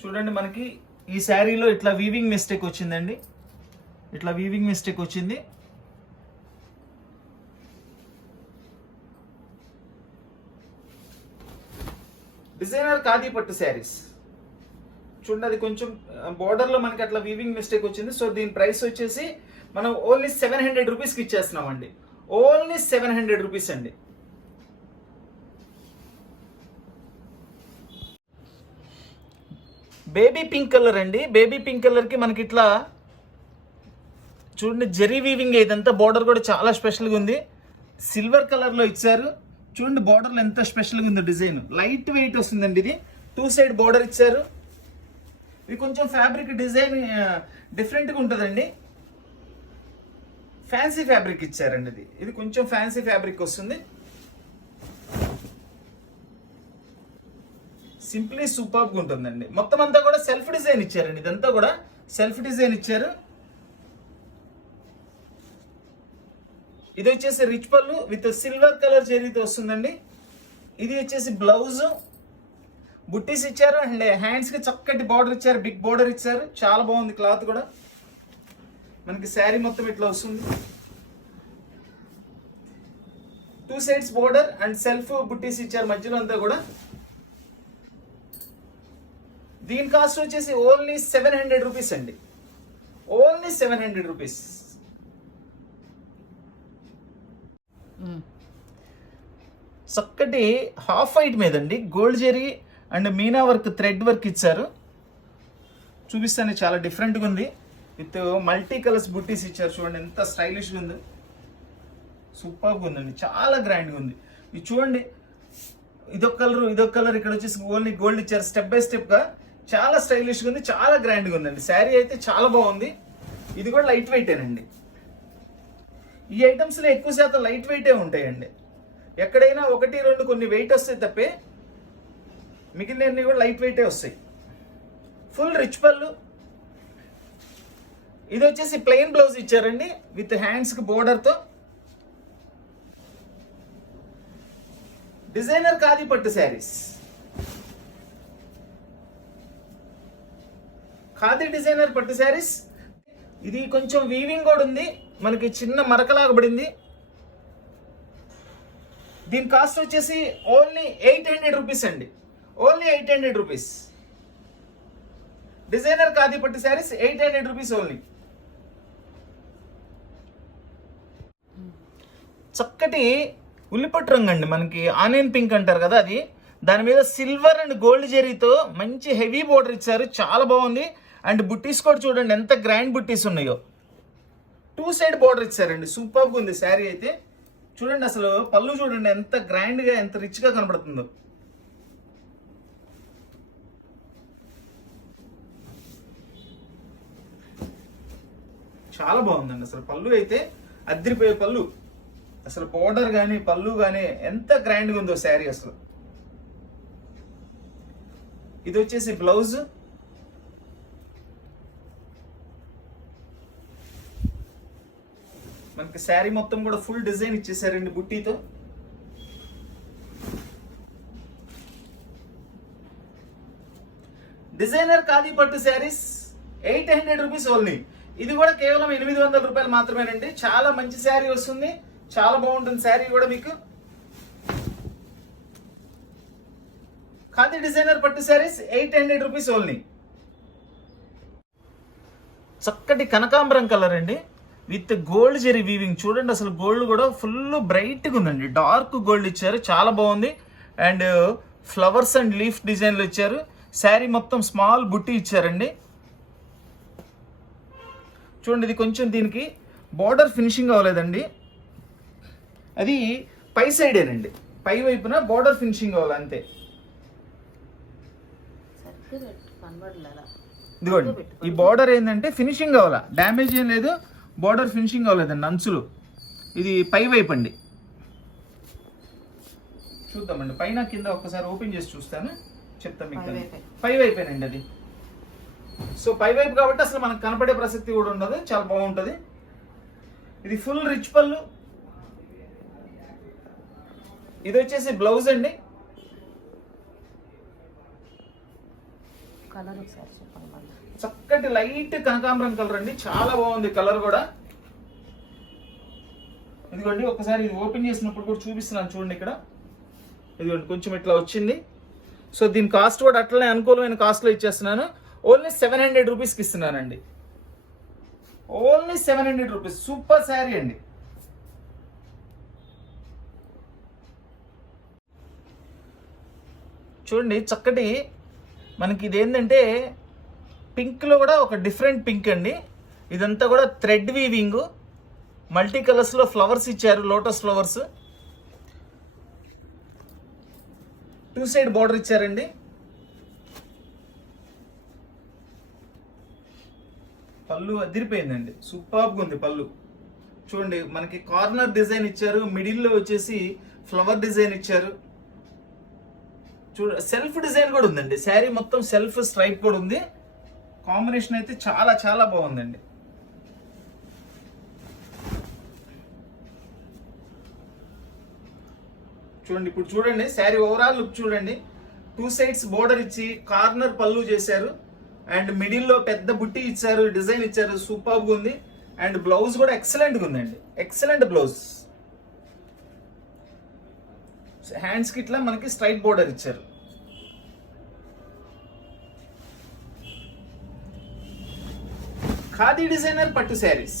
చూడండి మనకి ఈ శారీలో ఇట్లా వీవింగ్ మిస్టేక్ వచ్చిందండి, ఇట్లా వీవింగ్ మిస్టేక్ వచ్చింది. డిజైనర్ ఖాదీ పట్టు శారీస్ చూడండి, అది కొంచెం బోర్డర్ లో మనకి అట్లా వీవింగ్ మిస్టేక్ వచ్చింది. సో దీని ప్రైస్ వచ్చేసి మనం ఓన్లీ 700 రూపీస్కి ఇచ్చేస్తున్నామండి, ఓన్లీ 700 రూపీస్ అండి. బేబీ పింక్ కలర్ అండి. బేబీ పింక్ కలర్ కి మనకి ఇట్లా చూడండి జరీ వీవింగ్. ఇదంతా బోర్డర్ కూడా చాలా స్పెషల్గా ఉంది, సిల్వర్ కలర్ లో ఇచ్చారు. చూడండి బోర్డర్లో ఎంత స్పెషల్గా ఉందో డిజైన్, లైట్ వెయిట్ వస్తుందండి. ఇది 2 సైడ్ బోర్డర్ ఇచ్చారు. ఇది కొంచెం ఫ్యాబ్రిక్ డిజైన్ డిఫరెంట్గా ఉంటుందండి, ఫ్యాన్సీ ఫ్యాబ్రిక్ ఇచ్చారండి. ఇది కొంచెం ఫ్యాన్సీ ఫ్యాబ్రిక్ వస్తుంది. సింప్లీ సూపర్గా ఉంటుందండి. మొత్తం అంతా కూడా సెల్ఫ్ డిజైన్ ఇచ్చారండి, ఇదంతా కూడా సెల్ఫ్ డిజైన్ ఇచ్చారు. ఇది వచ్చేసి రిచ్ పళ్ళు విత్ సిల్వర్ కలర్ జరీతో వస్తుందండి. ఇది వచ్చేసి బ్లౌజ్, బుట్టీస్ ఇచ్చారు అండ్ హ్యాండ్స్ కి చక్కటి బార్డర్ ఇచ్చారు, బిగ్ బార్డర్ ఇచ్చారు. చాలా బాగుంది క్లాత్ కూడా. మనకి శారీ మొత్తం ఇట్లా వస్తుంది, 2 సైడ్స్ బార్డర్ అండ్ సెల్ఫ్ బుట్టీస్ ఇచ్చారు మధ్యలో అంతా కూడా. దీని కాస్ట్ వచ్చేసి ఓన్లీ 700 రూపీస్ అండి, ఓన్లీ 700 రూపీస్. చక్కటి హాఫ్ వైట్ మీదండి గోల్డ్ జరీ అండ్ మీనా వర్క్, థ్రెడ్ వర్క్ ఇచ్చారు. చూపిస్తాను, చాలా డిఫరెంట్గా ఉంది. విత్ మల్టీ కలర్స్ బుట్టీస్ ఇచ్చారు. చూడండి ఎంత స్టైలిష్గా ఉంది, సూపర్గా ఉందండి, చాలా గ్రాండ్గా ఉంది. ఇది చూడండి ఇదొక కలర్, ఇదొక కలర్. ఇక్కడ వచ్చేసి ఓన్లీ గోల్డ్ ఇచ్చారు. స్టెప్ బై స్టెప్ గా చాలా స్టైలిష్గా ఉంది, చాలా గ్రాండ్గా ఉందండి. శారీ అయితే చాలా బాగుంది. ఇది కూడా లైట్ వెయిటేనండి. ఈ ఐటమ్స్ లో ఎక్కువ శాతం లైట్ వెయిటే ఉంటాయండి. ఎక్కడైనా 1, 2 కొన్ని వెయిట్ వస్తాయి తప్పే, మిగిలినన్ని కూడా లైట్ వెయిటే వస్తాయి. ఫుల్ రిచ్ పళ్ళు. ఇది వచ్చేసి ప్లెయిన్ బ్లౌజ్ ఇచ్చారండి విత్ హ్యాండ్స్ కి బోర్డర్ తో. డిజైనర్ ఖాదీ పట్టు శారీస్, ఖాదీ డిజైనర్ పట్టు శారీస్. ఇది కొంచెం వీవింగ్ కూడా ఉంది, మనకి చిన్న మరకలాగా పడింది. దీని కాస్ట్ వచ్చేసి ఓన్లీ 800 రూపీస్ అండి, ఓన్లీ 800 రూపీస్. డిజైనర్ ఖాదీ పట్టు శారీస్ 800 రూపీస్ ఓన్లీ. చక్కటి ఉల్లిపట్టు రంగు అండి, మనకి ఆనియన్ పింక్ అంటారు కదా అది. దాని మీద సిల్వర్ అండ్ గోల్డ్ జరీతో మంచి హెవీ బోర్డర్ ఇచ్చారు, చాలా బాగుంది. అండ్ బుట్టీస్ కూడా చూడండి ఎంత గ్రాండ్ బుట్టీస్ ఉన్నాయో. 2 సైడ్ బోర్డర్ ఇచ్చారండి, సూపర్గా ఉంది శారీ అయితే. చూడండి అసలు పళ్ళు చూడండి ఎంత గ్రాండ్ గా, ఎంత రిచ్ గా కనబడుతుందో. చాలా బాగుందండి అసలు. పళ్ళు అయితే అదిరిపోయే పళ్ళు. అసలు బోర్డర్ కానీ పళ్ళు కానీ ఎంత గ్రాండ్గా ఉందో శారీ అసలు. ఇది వచ్చేసి బ్లౌజ్, మనకి శారీ మొత్తం కూడా ఫుల్ డిజైన్ ఇచ్చేసారండి బుట్టీతో. డిజైనర్ ఖాదీ పట్టు శారీస్ 800 రూపీస్ ఓన్లీ. ఇది కూడా కేవలం 800 రూపాయలు మాత్రమేనండి. చాలా మంచి శారీ వస్తుంది, చాలా బాగుంటుంది శారీ కూడా మీకు. ఖాదీ డిజైనర్ పట్టు శారీస్ 800 రూపీస్ ఓన్లీ. చక్కటి కనకాంబరం కలర్ అండి విత్ గోల్డ్ జెరీ వీవింగ్. చూడండి అసలు గోల్డ్ కూడా ఫుల్ బ్రైట్గా ఉందండి, డార్క్ గోల్డ్ ఇచ్చారు, చాలా బాగుంది. అండ్ ఫ్లవర్స్ అండ్ లీఫ్ డిజైన్లు ఇచ్చారు. శారీ మొత్తం స్మాల్ బుట్టి ఇచ్చారండి. చూడండి ఇది కొంచెం దీనికి బార్డర్ ఫినిషింగ్ అవ్వలేదండి, అది పై సైడేనండి, పై వైపున బార్డర్ ఫినిషింగ్ అవ్వాలి అంతే. ఇదిగోండి ఈ బార్డర్ ఏంటంటే ఫినిషింగ్ అవ్వాలా, డ్యామేజ్ ఏం లేదు, బార్డర్ ఫినిషింగ్ అవ్వలేదండి అంచులు. ఇది పై వైపు అండి. చూద్దామండి పైన కింద ఒక్కసారి ఓపెన్ చేసి చూస్తాను, చెప్తాను మీకు. పై వైపేనండి అది. సో పై వైపు కాబట్టి అసలు మనకు కనపడే ప్రసక్తి కూడా ఉండదు, చాలా బాగుంటుంది. ఇది ఫుల్ రిచ్ పళ్ళు. ఇది వచ్చేసి బ్లౌజ్ అండి. చక్కటి లైట్ కనకాంబరం కలర్ అండి, చాలా బాగుంది కలర్ కూడా. ఇదిగోండి ఒకసారి ఇది ఓపెన్ చేసినప్పుడు కూడా చూపిస్తున్నాను చూడండి ఇక్కడ. ఇదిగోండి కొంచెం ఇట్లా వచ్చింది. సో దీని కాస్ట్ కూడా అట్లనే అనుకూలమైన కాస్ట్లో ఇచ్చేస్తున్నాను. ఓన్లీ 700 రూపీస్కి ఇస్తున్నానండి, ఓన్లీ 700 రూపీస్. సూపర్ శారీ అండి. చూడండి చక్కటి మనకి ఇది ఏంటంటే పింక్లో కూడా ఒక డిఫరెంట్ పింక్ అండి. ఇదంతా కూడా థ్రెడ్ వీవింగ్, మల్టీ కలర్స్లో ఫ్లవర్స్ ఇచ్చారు, లోటస్ ఫ్లవర్స్. 2 సైడ్ బార్డర్ ఇచ్చారండి. పళ్ళు అదిరిపోయిందండి, సూపర్గా ఉంది పళ్ళు. చూడండి మనకి కార్నర్ డిజైన్ ఇచ్చారు, మిడిల్లో వచ్చేసి ఫ్లవర్ డిజైన్ ఇచ్చారు. సెల్ఫ్ డిజైన్ కూడా ఉందండి, శారీ మొత్తం సెల్ఫ్ స్ట్రైప్ కూడా ఉంది. కాంబినేషన్ అయితే చాలా చాలా బాగుందండి. చూడండి ఇప్పుడు చూడండి శారీ ఓవరాల్ లుక్ చూడండి. 2 సైడ్స్ బోర్డర్ ఇచ్చి కార్నర్ పళ్ళు చేశారు, అండ్ మిడిల్లో పెద్ద బుట్టి ఇచ్చారు, డిజైన్ ఇచ్చారు, సూపర్గా ఉంది. అండ్ బ్లౌజ్ కూడా ఎక్సలెంట్గా ఉందండి, ఎక్సలెంట్ బ్లౌజ్. హ్యాండ్స్కి ఇట్లా మనకి స్ట్రైట్ బోర్డర్ ఇచ్చారు. ఖాదీ డిజైనర్ పట్టు శారీస్.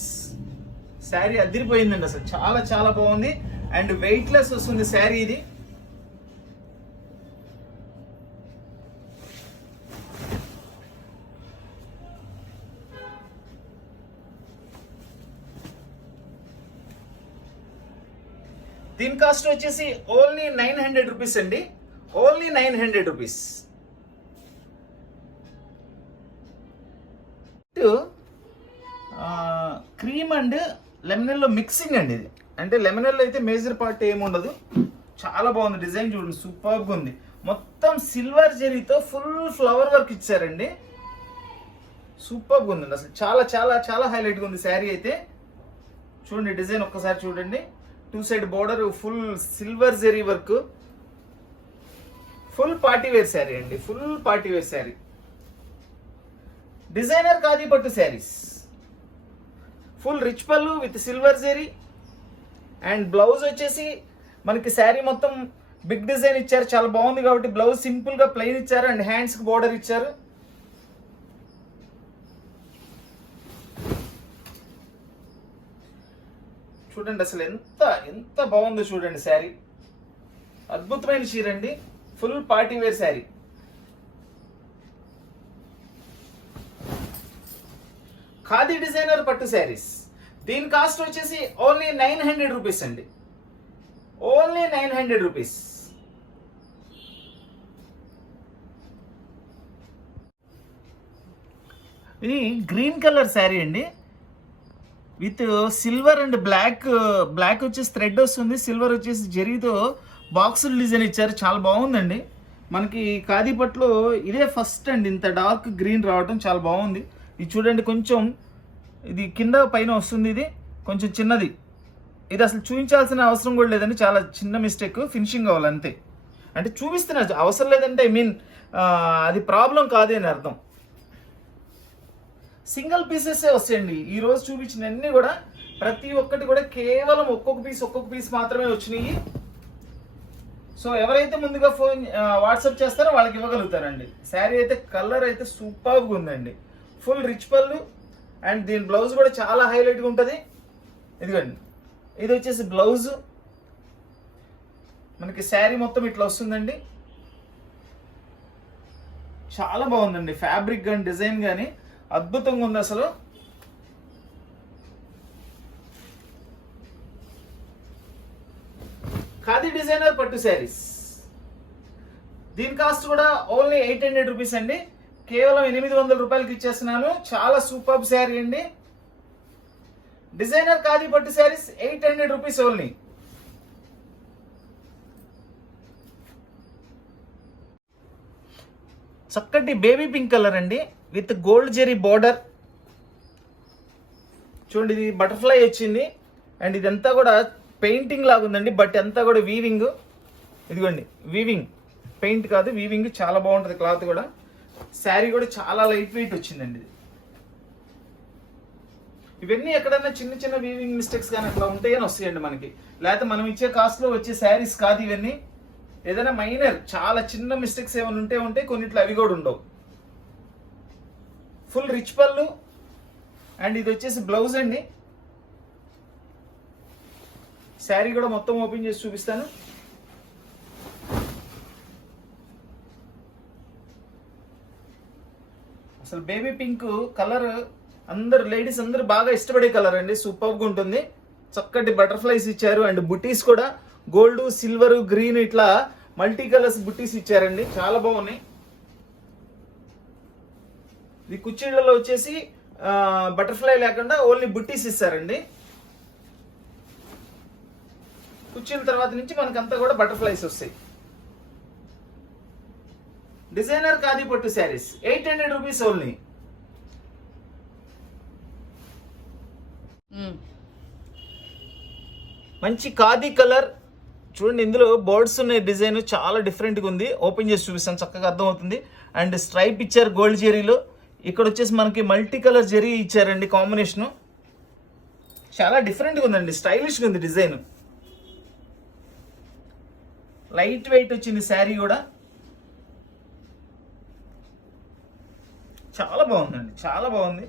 శారీ అదిరిపోయిందండి, అసలు చాలా చాలా బాగుంది. అండ్ వెయిట్ లెస్ వస్తుంది శారీ ఇది. దీని కాస్ట్ వచ్చేసి ఓన్లీ 900 రూపీస్ అండి, only 900 rupees. Cream and lemon yellow mixing అండి ఇది. అంటే లెమనెల్లో అయితే మేజర్ పార్ట్ ఏముండదు, చాలా బాగుంది. డిజైన్ చూడండి సూపర్గా ఉంది. మొత్తం సిల్వర్ జెరీతో ఫుల్ ఫ్లవర్ వర్క్ ఇచ్చారండి, సూపర్గా ఉందండి. అసలు చాలా చాలా చాలా హైలైట్గా ఉంది శారీ అయితే. చూడండి డిజైన్ ఒక్కసారి చూడండి. 2 side border, full silver zari work, full party wear sari అండి, full party wear sari. Designer khadi పట్టు శారీస్, ఫుల్ రిచ్ పళ్ళు with silver zari. And blouse వచ్చేసి మనకి శారీ మొత్తం బిగ్ డిజైన్ ఇచ్చారు, చాలా బాగుంది కాబట్టి బ్లౌజ్ సింపుల్ గా ప్లెయిన్ ఇచ్చారు. అండ్ హ్యాండ్స్ కి బోర్డర్ ఇచ్చారు. చూడండి అసలు ఎంత ఎంత బాగుందో చూడండి శారీ, అద్భుతమైన చీర అండి, full party wear sari. Khadi designer పట్టు శారీస్. దీని కాస్ట్ వచ్చేసి ఓన్లీ 900 రూపీస్ అండి, ఓన్లీ 900 రూపీస్. ఇది గ్రీన్ కలర్ శారీ అండి, with silver and black. Black వచ్చేసి థ్రెడ్ వస్తుంది, సిల్వర్ వచ్చేసి జరీతో బాక్సులు డిజైన్ ఇచ్చారు, చాలా బాగుందండి. మనకి ఖాదీ పట్టులో ఇదే ఫస్ట్ అండి ఇంత డార్క్ గ్రీన్ రావడం, చాలా బాగుంది. ఇది చూడండి కొంచెం ఇది కింద పైన వస్తుంది, ఇది కొంచెం చిన్నది ఇది అసలు చూపించాల్సిన అవసరం కూడా లేదండి, చాలా చిన్న మిస్టేక్, ఫినిషింగ్ అవ్వాలి అంతే. అంటే చూపిస్తున్నా, అవసరం లేదంటే ఐ మీన్ అది ప్రాబ్లం కాదు అని అర్థం. సింగిల్ పీసెస్ వస్తాయండి ఈ రోజు చూపించిన అన్ని కూడా, ప్రతి ఒక్కటి కూడా కేవలం ఒక్కొక్క పీస్ మాత్రమే వచ్చినాయి. సో ఎవరైతే ముందుగా ఫోన్ వాట్సాప్ చేస్తారో వాళ్ళకి ఇవ్వగలుగుతారండి. శారీ అయితే కలర్ అయితే సూపర్గా ఉందండి, ఫుల్ రిచ్ పళ్ళు, అండ్ దీని బ్లౌజ్ కూడా చాలా హైలైట్గా ఉంటుంది. ఇదిగోండి, ఇది వచ్చేసి బ్లౌజ్, మనకి శారీ మొత్తం ఇట్లా వస్తుందండి. చాలా బాగుందండి, ఫ్యాబ్రిక్ కానీ డిజైన్ కానీ అద్భుతంగా ఉంది అసలు. ఖాదీ డిజైనర్ పట్టు శారీస్, దీని కాస్ట్ కూడా ఓన్లీ 800 రూపీస్ అండి, కేవలం 800 రూపాయలకి ఇచ్చేస్తున్నాను. చాలా సూపర్ శారీ అండి. డిజైనర్ ఖాదీ పట్టు శారీస్ 800 రూపీస్ ఓన్లీ. చక్కటి బేబీ పింక్ కలర్ అండి, విత్ గోల్డ్ జెరీ బోర్డర్. చూడండి, ఇది బటర్ఫ్లై వచ్చింది, అండ్ ఇదంతా కూడా పెయింటింగ్ లాగా ఉందండి, బట్ అంతా కూడా వీవింగ్. ఇదిగోండి వీవింగ్, పెయింట్ కాదు వీవింగ్, చాలా బాగుంటుంది క్లాత్ కూడా. శారీ కూడా చాలా లైట్ వెయిట్ వచ్చిందండి. ఇవన్నీ ఎక్కడైనా చిన్న చిన్న వీవింగ్ మిస్టేక్స్ కానీ అట్లా ఉంటాయని వస్తాయండి మనకి, లేకపోతే మనం ఇచ్చే కాస్ట్లో వచ్చే శారీస్ కాదు ఇవన్నీ. ఏదైనా మైనర్ చాలా చిన్న మిస్టేక్స్ ఏమైనా ఉంటే కొన్నిట్లో అవి కూడా ఉండవు. ఫుల్ రిచ్ పళ్ళు, అండ్ ఇది వచ్చేసి బ్లౌజ్ అండి. శారీ కూడా మొత్తం ఓపెన్ చేసి చూపిస్తాను. అసలు బేబీ పింక్ కలర్ అందరు లేడీస్ అందరూ బాగా ఇష్టపడే కలర్ అండి, సూపర్గా ఉంటుంది. చక్కటి బటర్ఫ్లైస్ ఇచ్చారు, అండ్ బుటీస్ కూడా గోల్డ్, సిల్వర్, గ్రీన్ ఇట్లా మల్టీ కలర్స్ బుటీస్ ఇచ్చారండి, చాలా బాగున్నాయి. ఇది కుచ్చిళ్ళలో వచ్చేసి బటర్ఫ్లై లేకుండా ఓన్లీ బుట్టీస్ ఇస్తారండి. కుచ్చిళ్ళ తర్వాత నుంచి మనకంతా కూడా బటర్ఫ్లైస్ వస్తాయి. డిజైనర్ ఖాదీ పట్టు శారీస్ 800 రూపీస్ ఓన్లీ. మంచి ఖాదీ కలర్ చూడండి, ఇందులో బర్డ్స్ ఉన్నాయి, డిజైన్ చాలా డిఫరెంట్గా ఉంది. ఓపెన్ చేసి చూపిస్తాను, చక్కగా అర్థమవుతుంది. అండ్ స్ట్రైప్ ఇచ్చారు గోల్డ్ జెరీలో, ఇక్కడ వచ్చేసి మనకి మల్టీ కలర్ జెరీ ఇచ్చారండి కాంబినేషను. చాలా డిఫరెంట్గా ఉందండి, స్టైలిష్గా ఉంది డిజైన్. లైట్ వెయిట్ వచ్చింది శారీ కూడా, చాలా బాగుందండి, చాలా బాగుంది.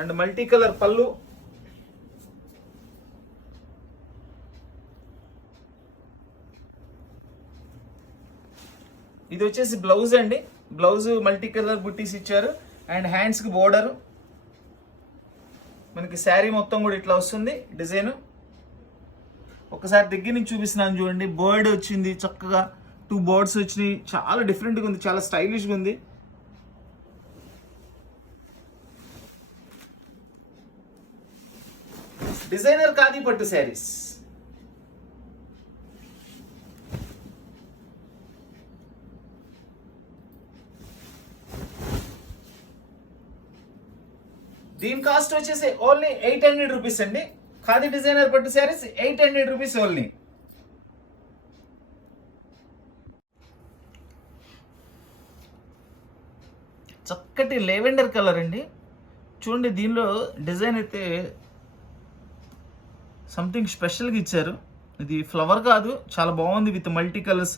అండ్ మల్టీ కలర్ పళ్ళు, ఇది వచ్చేసి బ్లౌజ్ అండి. బ్లౌజ్ మల్టీ కలర్ బుట్టీస్ ఇచ్చారు, అండ్ హ్యాండ్స్కి బోర్డరు. మనకి శారీ మొత్తం కూడా ఇట్లా వస్తుంది డిజైన్. ఒకసారి దగ్గర నుంచి చూపిస్తున్నాను చూడండి, బర్డ్ వచ్చింది, చక్కగా 2 బర్డ్స్ వచ్చినాయి, చాలా డిఫరెంట్గా ఉంది, చాలా స్టైలిష్గా ఉంది. డిజైనర్ ఖాదీ పట్టు శారీస్. దీని కాస్ట్ వచ్చేసి ఓన్లీ 800 రూపీస్ అండి. ఖాదీ డిజైనర్ పట్టు శారీస్ 800 రూపీస్ ఓన్లీ. చక్కటి లెవెండర్ కలర్ అండి, చూడండి దీనిలో డిజైన్ అయితే సంథింగ్ స్పెషల్గా ఇచ్చారు. ఇది ఫ్లవర్ కాదు, చాలా బాగుంది, with multi colours,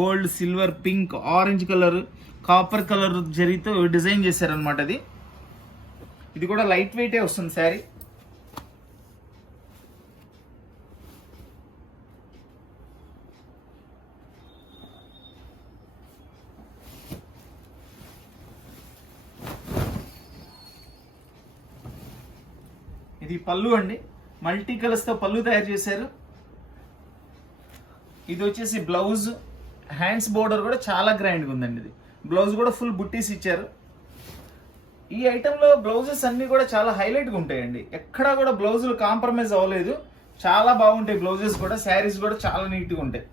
gold, silver, pink, orange colour, copper colour జరీతో డిజైన్ చేశారనమాట. ఇది కూడా లైట్ వెయిటే వస్తుంది శారీ. ఇది పళ్ళు అండి, మల్టీ కలర్స్తో పళ్ళు తయారు చేశారు. ఇది వచ్చేసి బ్లౌజ్, హ్యాండ్స్ బోర్డర్ కూడా చాలా గ్రాండ్గా ఉందండి. ఇది బ్లౌజ్ కూడా ఫుల్ బుట్టీస్ ఇచ్చారు. ఈ ఐటెంలో బ్లౌజెస్ అన్నీ కూడా చాలా హైలైట్గా ఉంటాయండి, ఎక్కడా కూడా బ్లౌజులు కాంప్రమైజ్ అవ్వలేదు, చాలా బాగుంటాయి బ్లౌజెస్ కూడా. శారీస్ కూడా చాలా నీట్గా ఉంటాయి.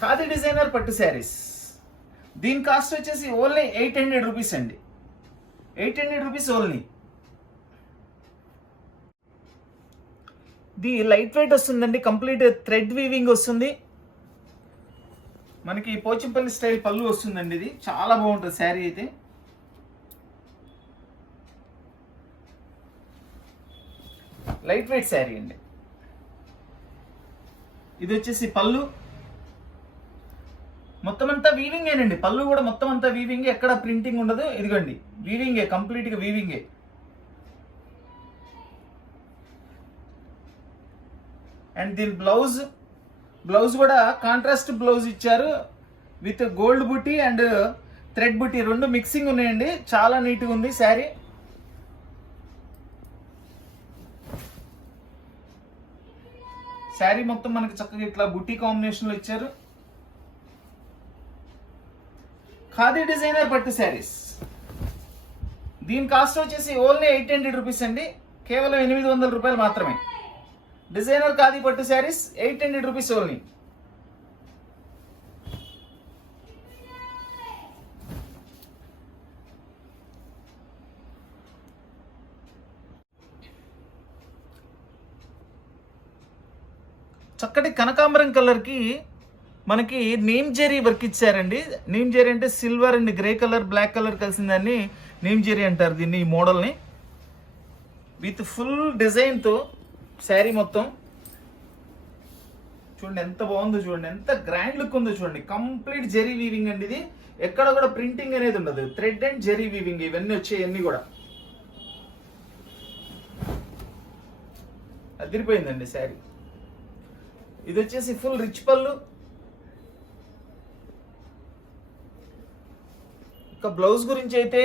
ఖాదీ డిజైనర్ పట్టు శారీస్, దీని కాస్ట్ వచ్చేసి ఓన్లీ 800 రూపీస్ అండి. ₹800 ఓన్లీ. ఇది లైట్ వెయిట్ వస్తుందండి, కంప్లీట్ థ్రెడ్ వీవింగ్ వస్తుంది. మనకి పోచంపల్లి స్టైల్ పళ్ళు వస్తుందండి. ఇది చాలా బాగుంటుంది శారీ అయితే. లైట్ వెయిట్ శారీ అండి. ఇది వచ్చేసి పళ్ళు, మొత్తం అంతా వీవింగ్ ఏనండి. పళ్ళు కూడా మొత్తం అంతా వీవింగ్, ఎక్కడ ప్రింటింగ్ ఉండదు. ఇదిగోండి వీవింగే, కంప్లీట్ గా వీవింగే. అండ్ దీని బ్లౌజ్ కూడా కాంట్రాస్ట్ బ్లౌజ్ ఇచ్చారు విత్ గోల్డ్ బుట్టి అండ్ థ్రెడ్ బుట్టి రెండు మిక్సింగ్ ఉన్నాయండి. చాలా నీట్గా ఉంది శారీ. శారీ మొత్తం మనకి చక్కగా ఇట్లా బుట్టి కాంబినేషన్ లో ఇచ్చారు. ఖాదీ డిజైనర్ పట్టు శారీస్. దీని కాస్ట్ వచ్చేసి ఓన్లీ ₹800 అండి, కేవలం ₹800 మాత్రమే. డిజైనర్ ఖాదీ పట్టు శారీస్ ₹800 ఓన్లీ. చక్కటి కనకాంబరం కలర్ కి మనకి నేమ్ జెరీ వర్క్ ఇచ్చారండి. నేమ్ జెరీ అంటే silver and grey colour, black colour కలిసిందాన్ని నేమ్ జెరీ అంటారు దీన్ని, ఈ మోడల్ని. విత్ ఫుల్ డిజైన్తో శారీ మొత్తం చూడండి ఎంత బాగుందో, చూడండి ఎంత గ్రాండ్ లుక్ ఉందో చూడండి. కంప్లీట్ జెరీ వీవింగ్ అండి ఇది, ఎక్కడ కూడా ప్రింటింగ్ అనేది ఉండదు. థ్రెడ్ అండ్ జెరీ వీవింగ్ ఇవన్నీ వచ్చాయన్నీ కూడా. అదిరిపోయిందండి శారీ. ఇది వచ్చేసి ఫుల్ రిచ్ పళ్ళు. ఇక బ్లౌజ్ గురించి అయితే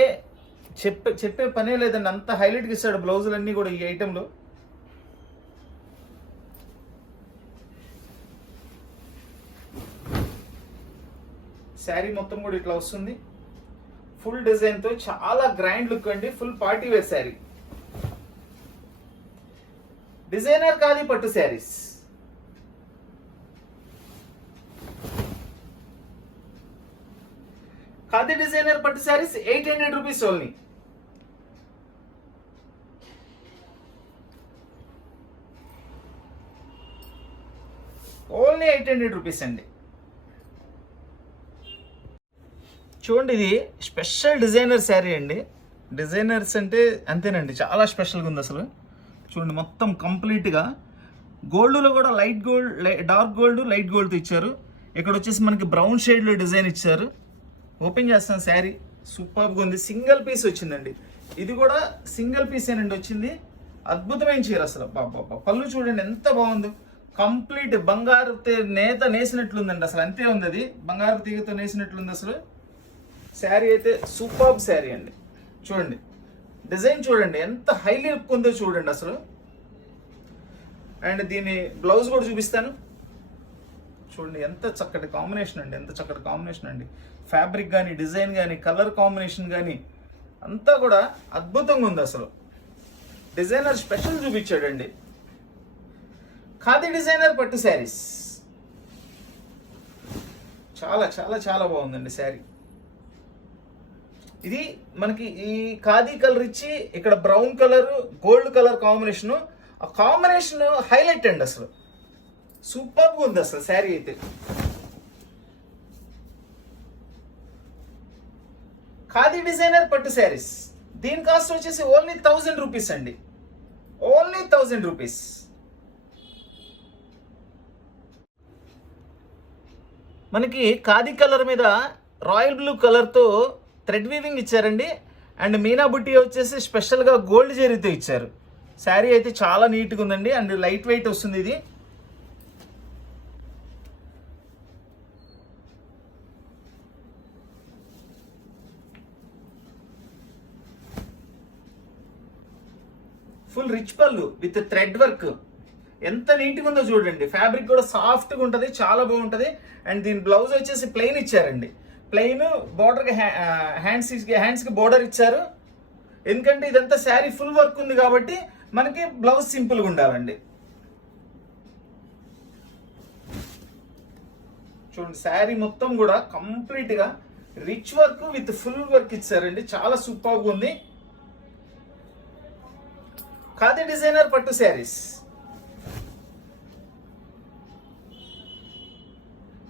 చెప్పే పనే లేదండి, అంత హైలైట్గా ఇస్తాడు బ్లౌజులన్నీ కూడా ఈ ఐటెంలో. శారీ మొత్తం కూడా ఇట్లా వస్తుంది, ఫుల్ డిజైన్తో చాలా గ్రాండ్ లుక్ అండి. Full party wear sari. Designer khadi పట్టు శారీస్. ఖాదీ డిజైనర్ పట్టు శారీస్ ₹800 ఓన్లీ. ఓన్లీ ₹800 అండి. చూడండి ఇది స్పెషల్ డిజైనర్ శారీ అండి. డిజైనర్స్ అంటే అంతేనండి, చాలా స్పెషల్గా ఉంది అసలు. చూడండి మొత్తం కంప్లీట్గా గోల్డ్లో కూడా light gold, dark gold, light గోల్డ్తో ఇచ్చారు. ఇక్కడ వచ్చేసి మనకి బ్రౌన్ షేడ్లో డిజైన్ ఇచ్చారు. ఓపెన్ చేస్తాం శారీ, సూపర్గా ఉంది. సింగిల్ పీస్ వచ్చిందండి, ఇది కూడా సింగిల్ పీస్ ఏనండి వచ్చింది. అద్భుతమైన చీర అసలు. బాబా పళ్ళు చూడండి ఎంత బాగుందో, కంప్లీట్ బంగారు నేత నేసినట్లుందండి అసలు. అంతే ఉంది, అది బంగారు తీగతో నేసినట్లుంది అసలు. శారీ అయితే సూపర్ శారీ అండి. చూడండి డిజైన్ చూడండి ఎంత హైలీ లుక్ ఉందో చూడండి అసలు. అండ్ దీని బ్లౌజ్ కూడా చూపిస్తాను. చూడండి ఎంత చక్కటి కాంబినేషన్ అండి, ఎంత చక్కటి కాంబినేషన్ అండి. ఫ్యాబ్రిక్ కానీ, డిజైన్ కానీ, కలర్ కాంబినేషన్ కానీ అంతా కూడా అద్భుతంగా ఉంది అసలు. డిజైనర్ స్పెషల్ చూపించాడండి. ఖాదీ డిజైనర్ పట్టు శారీస్ చాలా చాలా చాలా బాగుందండి శారీ. ఇది మనకి ఈ ఖాదీ కలర్ ఇచ్చి ఇక్కడ brown colour, gold colour combination, ఆ కాంబినేషన్ హైలైట్ అండి అసలు. సూపర్గా ఉంది అసలు శారీ అయితే. ఖాదీ డిజైనర్ పట్టు శారీస్. దీని కాస్ట్ వచ్చేసి ఓన్లీ ₹1000 అండి, ఓన్లీ ₹1000. మనకి ఖాదీ కలర్ మీద రాయల్ బ్లూ కలర్తో థ్రెడ్ వీవింగ్ ఇచ్చారండి. అండ్ మీనా బుట్టి వచ్చేసి స్పెషల్గా గోల్డ్ జరీతో ఇచ్చారు. శారీ అయితే చాలా నీట్గా ఉందండి అండ్ లైట్ వెయిట్ వస్తుంది ఇది. ఫుల్ రిచ్ పళ్ళు విత్ థ్రెడ్ వర్క్, ఎంత నీట్గా ఉందో చూడండి. ఫ్యాబ్రిక్ కూడా సాఫ్ట్గా ఉంటుంది, చాలా బాగుంటుంది. అండ్ దీని బ్లౌజ్ వచ్చేసి ప్లెయిన్ ఇచ్చారండి. ప్లెయిన్ బోర్డర్కి హ్యాండ్స్కి బోర్డర్ ఇచ్చారు. ఎందుకంటే ఇదంతా శారీ ఫుల్ వర్క్ ఉంది కాబట్టి మనకి బ్లౌజ్ సింపుల్గా ఉండాలండి. చూడండి శారీ మొత్తం కూడా కంప్లీట్గా rich work with full work ఇచ్చారండి, చాలా సూపర్గా ఉంది. ఖాదీ డిజైనర్ పట్టు శారీస్.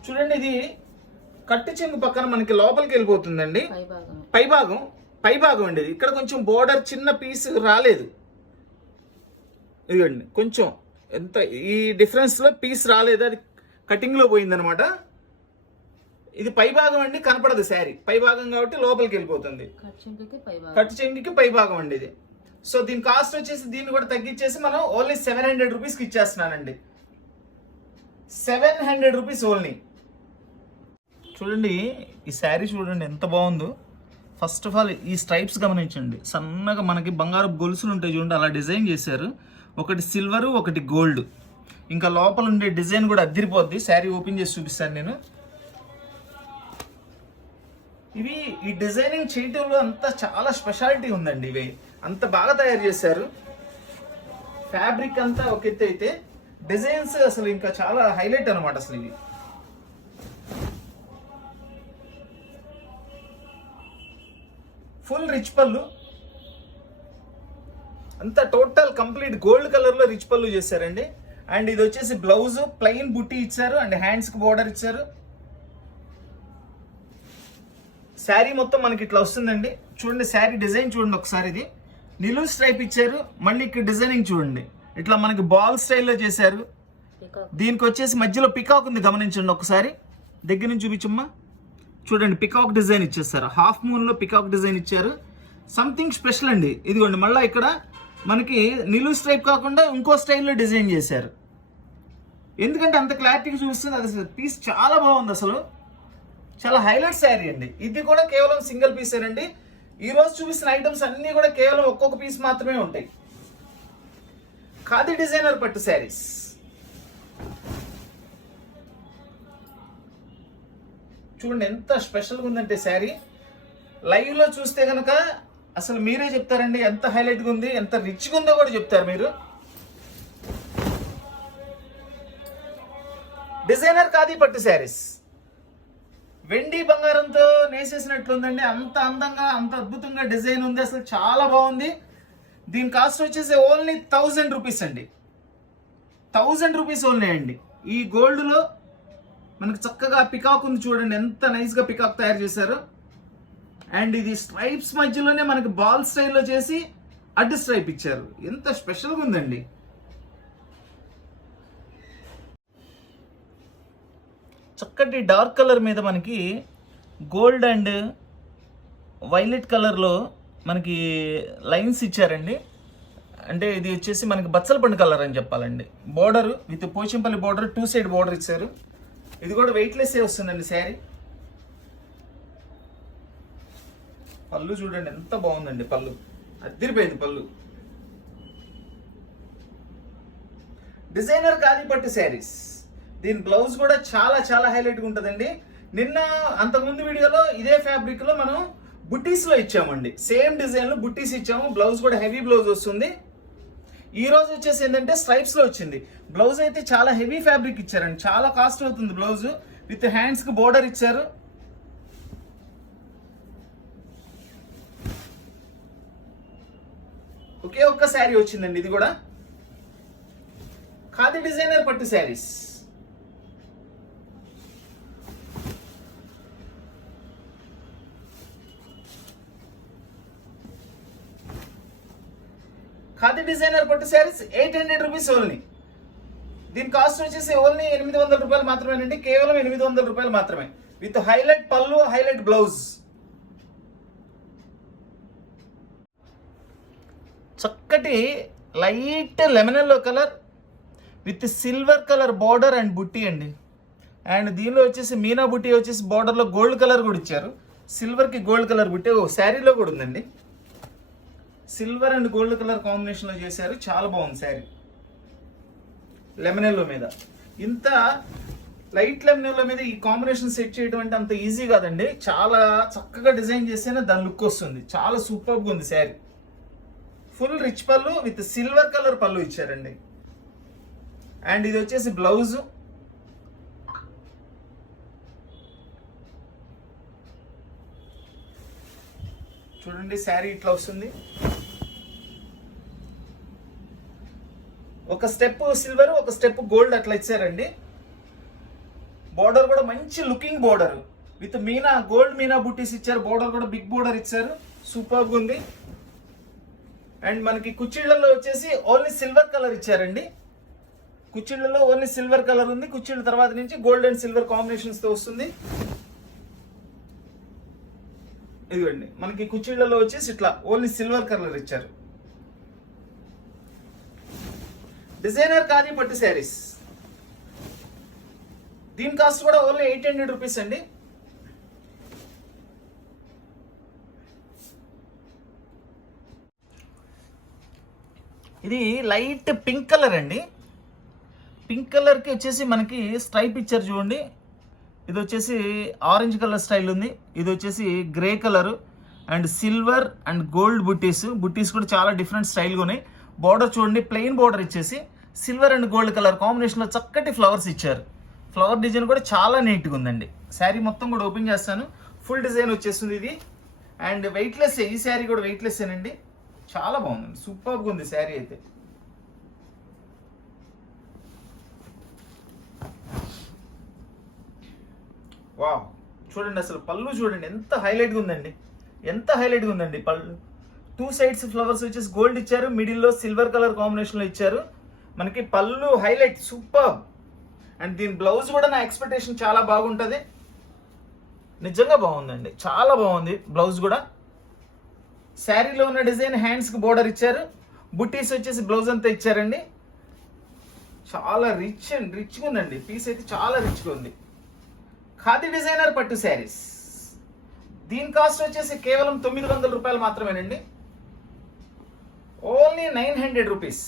చూడండి, ఇది కట్టు చెంగు పక్కన మనకి లోపలికి వెళ్ళిపోతుందండి. పై భాగం అండి. ఇది ఇక్కడ కొంచెం బోర్డర్ చిన్న పీస్ రాలేదు, ఇదిగోండి కొంచెం ఎంత ఈ డిఫరెన్స్ లో పీస్ రాలేదు, అది కటింగ్ లో పోయిందనమాట. ఇది పై భాగం అండి, కనపడదు శారీ పై భాగం కాబట్టి లోపలికి వెళ్ళిపోతుంది. కట్టు చెంగుకి పై భాగం అండి ఇది. సో దీని కాస్ట్ వచ్చేసి దీన్ని కూడా తగ్గించేసి మనం ఓన్లీ 700 రూపీస్కి ఇచ్చేస్తున్నానండి. 700 రూపీస్ ఓన్లీ. చూడండి ఈ శారీ చూడండి ఎంత బాగుందో. ఫస్ట్ ఆఫ్ ఆల్ ఈ స్ట్రైప్స్ గమనించండి, సన్నగా మనకి బంగారు గొలుసులు ఉంటాయి చూడండి, అలా డిజైన్ చేశారు. ఒకటి సిల్వరు, ఒకటి గోల్డ్. ఇంకా లోపల ఉండే డిజైన్ కూడా అదిరిపోద్ది. శారీ ఓపెన్ చేసి చూపిస్తాను నేను. ఇవి ఈ డిజైనింగ్ చేయటంలో అంతా చాలా స్పెషాలిటీ ఉందండి. ఇవి అంత బాగా తయారు చేశారు. ఫ్యాబ్రిక్ అంతా ఒక ఎత్తు అయితే డిజైన్స్ అసలు ఇంకా చాలా హైలైట్ అనమాట. అసలు ఇవి ఫుల్ రిచ్ పళ్ళు, అంతా టోటల్ కంప్లీట్ గోల్డ్ కలర్ లో రిచ్ పళ్ళు చేశారండి. అండ్ ఇది వచ్చేసి బ్లౌజ్ ప్లెయిన్ బుట్టి ఇచ్చారు అండ్ హ్యాండ్స్ కి బోర్డర్ ఇచ్చారు. శారీ మొత్తం మనకి ఇట్లా వస్తుందండి. చూడండి శారీ డిజైన్ చూడండి ఒకసారి. ఇది నిలువు స్ట్రైప్ ఇచ్చారు, మళ్ళీ ఇక్కడ డిజైనింగ్ చూడండి ఇట్లా మనకి బాల్ స్టైల్లో చేశారు. దీనికి వచ్చేసి మధ్యలో పికాక్ ఉంది, గమనించండి ఒకసారి దగ్గర నుంచి చూపించమ్మా. చూడండి పికాక్ డిజైన్ ఇచ్చేస్తారు, హాఫ్ మూన్ లో పికాక్ డిజైన్ ఇచ్చారు. సంథింగ్ స్పెషల్ అండి. ఇదిగోండి మళ్ళీ ఇక్కడ మనకి నిలువు స్ట్రైప్ కాకుండా ఇంకో స్టైల్లో డిజైన్ చేశారు. ఎందుకంటే అంత క్లారిటీగా చూస్తుంది, అది పీస్ చాలా బాగుంది. అసలు చాలా హైలైట్ శారీ అండి. ఇది కూడా కేవలం సింగిల్ పీసేనండి. ఈ రోజు చూపిస్తున్న ఐటమ్స్ అన్ని కూడా కేవలం ఒక్కొక్క పీస్ మాత్రమే ఉంటాయి. ఖాదీ డిజైనర్ పట్టు శారీస్. చూడండి ఎంత స్పెషల్గా ఉందంటే శారీ. లైవ్ లో చూస్తే కనుక అసలు మీరే చెప్తారండి ఎంత హైలైట్గా ఉంది, ఎంత రిచ్గా ఉందో కూడా చెప్తారు మీరు. డిజైనర్ ఖాదీ పట్టు శారీస్. వెండి బంగారంతో నేసేసినట్లుందండి. అంత అందంగా అంత అద్భుతంగా డిజైన్ ఉంది, అసలు చాలా బాగుంది. దీని కాస్ట్ వచ్చేసి ఓన్లీ 1000 రూపీస్ అండి. 1000 రూపీస్ ఓన్లీ అండి. ఈ గోల్డ్ లో మనకు చక్కగా పికాక్ ఉంది చూడండి, ఎంత నైస్ గా పికాక్ తయారు చేశారు. అండ్ ఇది స్ట్రైప్స్ మధ్యలోనే మనకి బాల్ స్టైల్లో చేసి అడ్డు స్ట్రైప్ ఇచ్చారు. ఎంత స్పెషల్గా ఉందండి. చక్కటి డార్క్ కలర్ మీద మనకి గోల్డ్ అండ్ వైలెట్ కలర్లో మనకి లైన్స్ ఇచ్చారండి. అంటే ఇది వచ్చేసి మనకి బచ్చల పండు కలర్ అని చెప్పాలండి. Border with Pochampally border, 2 side border ఇచ్చారు. ఇది కూడా వెయిట్లెస్ వస్తుందండి శారీ. పళ్ళు చూడండి ఎంత బాగుందండి, పళ్ళు అదిరిపోయింది పళ్ళు. డిజైనర్ ఖాదీ పట్టు శారీస్. దీని బ్లౌజ్ కూడా చాలా చాలా హైలైట్గా ఉంటుందండి. నిన్న అంతకుముందు వీడియోలో ఇదే ఫ్యాబ్రిక్ లో మనం బుట్టీస్ లో ఇచ్చామండి. సేమ్ డిజైన్ లో బుట్టీస్ ఇచ్చాము. బ్లౌజ్ కూడా హెవీ బ్లౌజ్ వస్తుంది. ఈ రోజు వచ్చేసి ఏంటంటే స్ట్రైప్స్ లో వచ్చింది. బ్లౌజ్ అయితే చాలా హెవీ ఫ్యాబ్రిక్ ఇచ్చారండి, చాలా కాస్ట్ అవుతుంది బ్లౌజ్. విత్ హ్యాండ్స్ కి బోర్డర్ ఇచ్చారు. ఒకే ఒక్క శారీ వచ్చిందండి. ఇది కూడా ఖాదీ డిజైనర్ పట్టు శారీస్. ఖాదీ డిజైనర్ పట్టు శారీస్ 800 రూపీస్ ఓన్లీ. దీని కాస్ట్ వచ్చేసి ఓన్లీ 800 రూపాయలు మాత్రమేనండి. కేవలం 800 రూపాయలు మాత్రమే. విత్ హైలైట్ పళ్ళు, హైలైట్ బ్లౌజ్. చక్కటి light lemon yellow colour with silver colour border and బుట్టి అండి. అండ్ దీనిలో వచ్చేసి మీనా బుట్టి వచ్చేసి బార్డర్లో గోల్డ్ కలర్ కూడా ఇచ్చారు. సిల్వర్కి గోల్డ్ కలర్ బుట్టి శారీలో కూడా ఉందండి. సిల్వర్ అండ్ గోల్డ్ కలర్ కాంబినేషన్లో చేశారు. చాలా బాగుంది శారీ. లెమన్ ఎల్లో మీద, ఇంత లైట్ లెమన్ ఎల్లో మీద ఈ కాంబినేషన్ సెట్ చేయడం అంటే అంత ఈజీ కాదండి. చాలా చక్కగా డిజైన్ చేస్తేనే దాని లుక్ వస్తుంది. చాలా సూపర్గా ఉంది శారీ. ఫుల్ రిచ్ పళ్ళు విత్ సిల్వర్ కలర్ పళ్ళు ఇచ్చారండి. అండ్ ఇది వచ్చేసి బ్లౌజ్. చూడండి శారీ ఇట్లా వస్తుంది. ఒక స్టెప్ సిల్వర్, ఒక స్టెప్ గోల్డ్ అట్లా ఇచ్చారండి. బోర్డర్ కూడా మంచి లుకింగ్ బోర్డర్ విత్ మీనా గోల్డ్ మీనా బుట్టీస్ ఇచ్చారు. బోర్డర్ కూడా బిగ్ బోర్డర్ ఇచ్చారు, సూపర్గా ఉంది. అండ్ మనకి కుచ్చిళ్ళలో వచ్చేసి ఓన్లీ సిల్వర్ కలర్ ఇచ్చారండి. కుచ్చిళ్ళలో ఓన్లీ సిల్వర్ కలర్ ఉంది. కుచ్చిళ్ళ తర్వాత నుంచి గోల్డ్ అండ్ సిల్వర్ కాంబినేషన్స్ తో వస్తుంది. ఇదిగోండి మనకి కుచ్చిళ్ళలో వచ్చేసి ఇట్లా ఓన్లీ సిల్వర్ కలర్ ఇచ్చారు. డిజైనర్ ఖాదీ పట్టు శారీస్, దీని కాస్ట్ కూడా ఓన్లీ 800 రూపీస్ అండి. ఇది లైట్ పింక్ కలర్ అండి. పింక్ కలర్కి వచ్చేసి మనకి స్ట్రైప్ ఇచ్చారు చూడండి. ఇది వచ్చేసి ఆరెంజ్ కలర్ స్టైల్ ఉంది. ఇది వచ్చేసి grey colour and silver and gold బుట్టీస్ కూడా చాలా డిఫరెంట్ స్టైల్గా ఉన్నాయి. బార్డర్ చూడండి, ప్లెయిన్ బార్డర్ ఇచ్చేసి సిల్వర్ అండ్ గోల్డ్ కలర్ కాంబినేషన్లో చక్కటి ఫ్లవర్స్ ఇచ్చారు. ఫ్లవర్ డిజైన్ కూడా చాలా నీట్గా ఉందండి. శారీ మొత్తం కూడా ఓపెన్ చేస్తాను. ఫుల్ డిజైన్ వచ్చేస్తుంది ఇది. అండ్ వెయిట్లెస్, ఈ శారీ కూడా వెయిట్లెస్ ఏనండి. చాలా బాగుందండి, సూపర్గా ఉంది శారీ అయితే. వావ్, చూడండి అసలు పళ్ళు చూడండి ఎంత హైలైట్గా ఉందండి, ఎంత హైలైట్గా ఉందండి పళ్ళు. 2 సైడ్స్ ఫ్లవర్స్ వచ్చేసి గోల్డ్ ఇచ్చారు, మిడిల్లో సిల్వర్ కలర్ కాంబినేషన్లో ఇచ్చారు. మనకి పళ్ళు హైలైట్, సూపర్. అండ్ దీని బ్లౌజ్ కూడా నా ఎక్స్పెక్టేషన్ చాలా బాగుంటుంది. నిజంగా బాగుందండి, చాలా బాగుంది బ్లౌజ్ కూడా. శారీలో ఉన్న డిజైన్ హ్యాండ్స్కి బోర్డర్ ఇచ్చారు. బుట్టీస్ వచ్చేసి బ్లౌజ్ అంతా ఇచ్చారండి. చాలా రిచ్గా ఉందండి పీస్ అయితే, చాలా రిచ్గా ఉంది. ఖాదీ డిజైనర్ పట్టు శారీస్, దీని కాస్ట్ వచ్చేసి కేవలం 900 రూపాయలు మాత్రమేనండి. Only 900 rupees.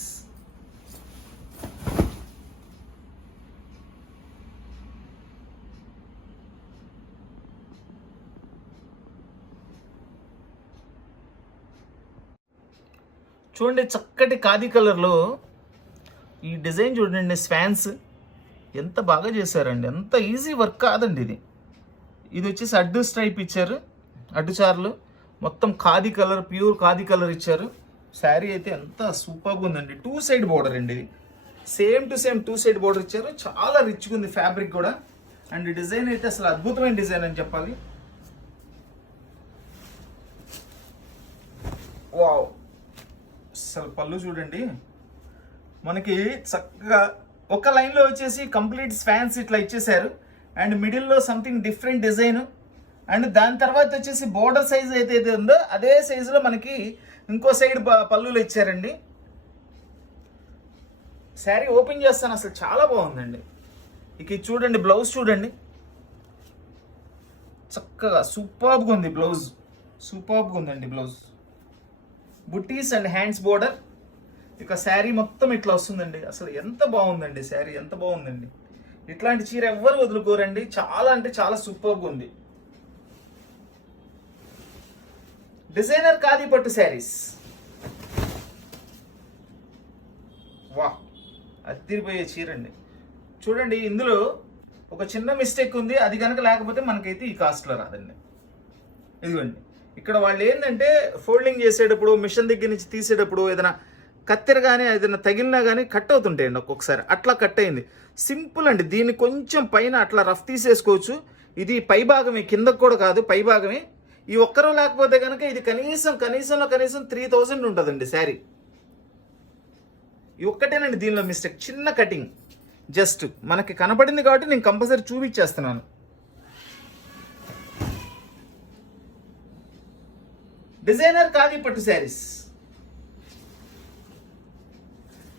చూడండి చక్కటి ఖాదీ కలర్లో ఈ డిజైన్ చూడండి. స్వాన్స్ ఎంత బాగా చేశారండి, ఎంత ఈజీ వర్క్ కాదండి ఇది. ఇది వచ్చేసి అడ్డు స్ట్రైప్ ఇచ్చారు, అడ్డు చార్లు మొత్తం khadi colour, pure khadi colour ఇచ్చారు. శారీ అయితే ఎంత సూపర్గా ఉందండి. 2 సైడ్ బోర్డర్ అండి ఇది, same to same 2 side border ఇచ్చారు. చాలా రిచ్గా ఉంది ఫ్యాబ్రిక్ కూడా. అండ్ డిజైన్ అయితే అసలు అద్భుతమైన డిజైన్ అని చెప్పాలి. వావ్, అసలు పళ్ళు చూడండి మనకి చక్కగా ఒక లైన్లో వచ్చేసి కంప్లీట్ స్వాన్స్ ఇట్లా ఇచ్చేసారు. అండ్ మిడిల్లో సంథింగ్ డిఫరెంట్ డిజైన్. అండ్ దాని తర్వాత వచ్చేసి బోర్డర్ సైజ్ అయితే ఉందో అదే సైజులో మనకి ఇంకో సైడ్ పళ్ళులు ఇచ్చారండి. శారీ ఓపెన్ చేస్తాను, అసలు చాలా బాగుందండి. ఇక ఇది చూడండి, బ్లౌజ్ చూడండి చక్కగా సూపర్గా ఉంది బ్లౌజ్, సూపర్గా ఉందండి బ్లౌజ్. బుట్టీస్ అండ్ హ్యాండ్స్ బోర్డర్. ఇక శారీ మొత్తం ఇట్లా వస్తుందండి. అసలు ఎంత బాగుందండి శారీ, ఎంత బాగుందండి. ఇట్లాంటి చీర ఎవ్వరు వదులుకోరండి, చాలా అంటే చాలా సూపర్గా ఉంది. డిజైనర్ ఖాదీ పట్టు శారీస్, వా అదిరిపోయే చీర అండి. చూడండి ఇందులో ఒక చిన్న మిస్టేక్ ఉంది, అది కనుక లేకపోతే మనకైతే ఈ కాస్ట్లో రాదండి. ఇదిగోండి ఇక్కడ వాళ్ళు ఏంటంటే ఫోల్డింగ్ చేసేటప్పుడు, మిషన్ దగ్గర నుంచి తీసేటప్పుడు ఏదైనా కత్తెర కానీ ఏదైనా తగిలినా కానీ కట్ అవుతుంటాయండి. ఒక్కొక్కసారి అట్లా కట్ అయింది. సింపుల్ అండి, దీన్ని కొంచెం పైన అట్లా రఫ్ తీసేసుకోవచ్చు. ఇది పై భాగమే, కిందకు కూడా కాదు, పై భాగమే. ఈ ఒక్కరు లేకపోతే కనుక ఇది కనీసం 3000 ఉంటుందండి శారీ. ఈ ఒక్కటేనండి దీనిలో మిస్టేక్, చిన్న కటింగ్ జస్ట్ మనకి కనపడింది కాబట్టి నేను కంపల్సరీ చూపించేస్తున్నాను. డిజైనర్ ఖాదీ పట్టు శారీస్,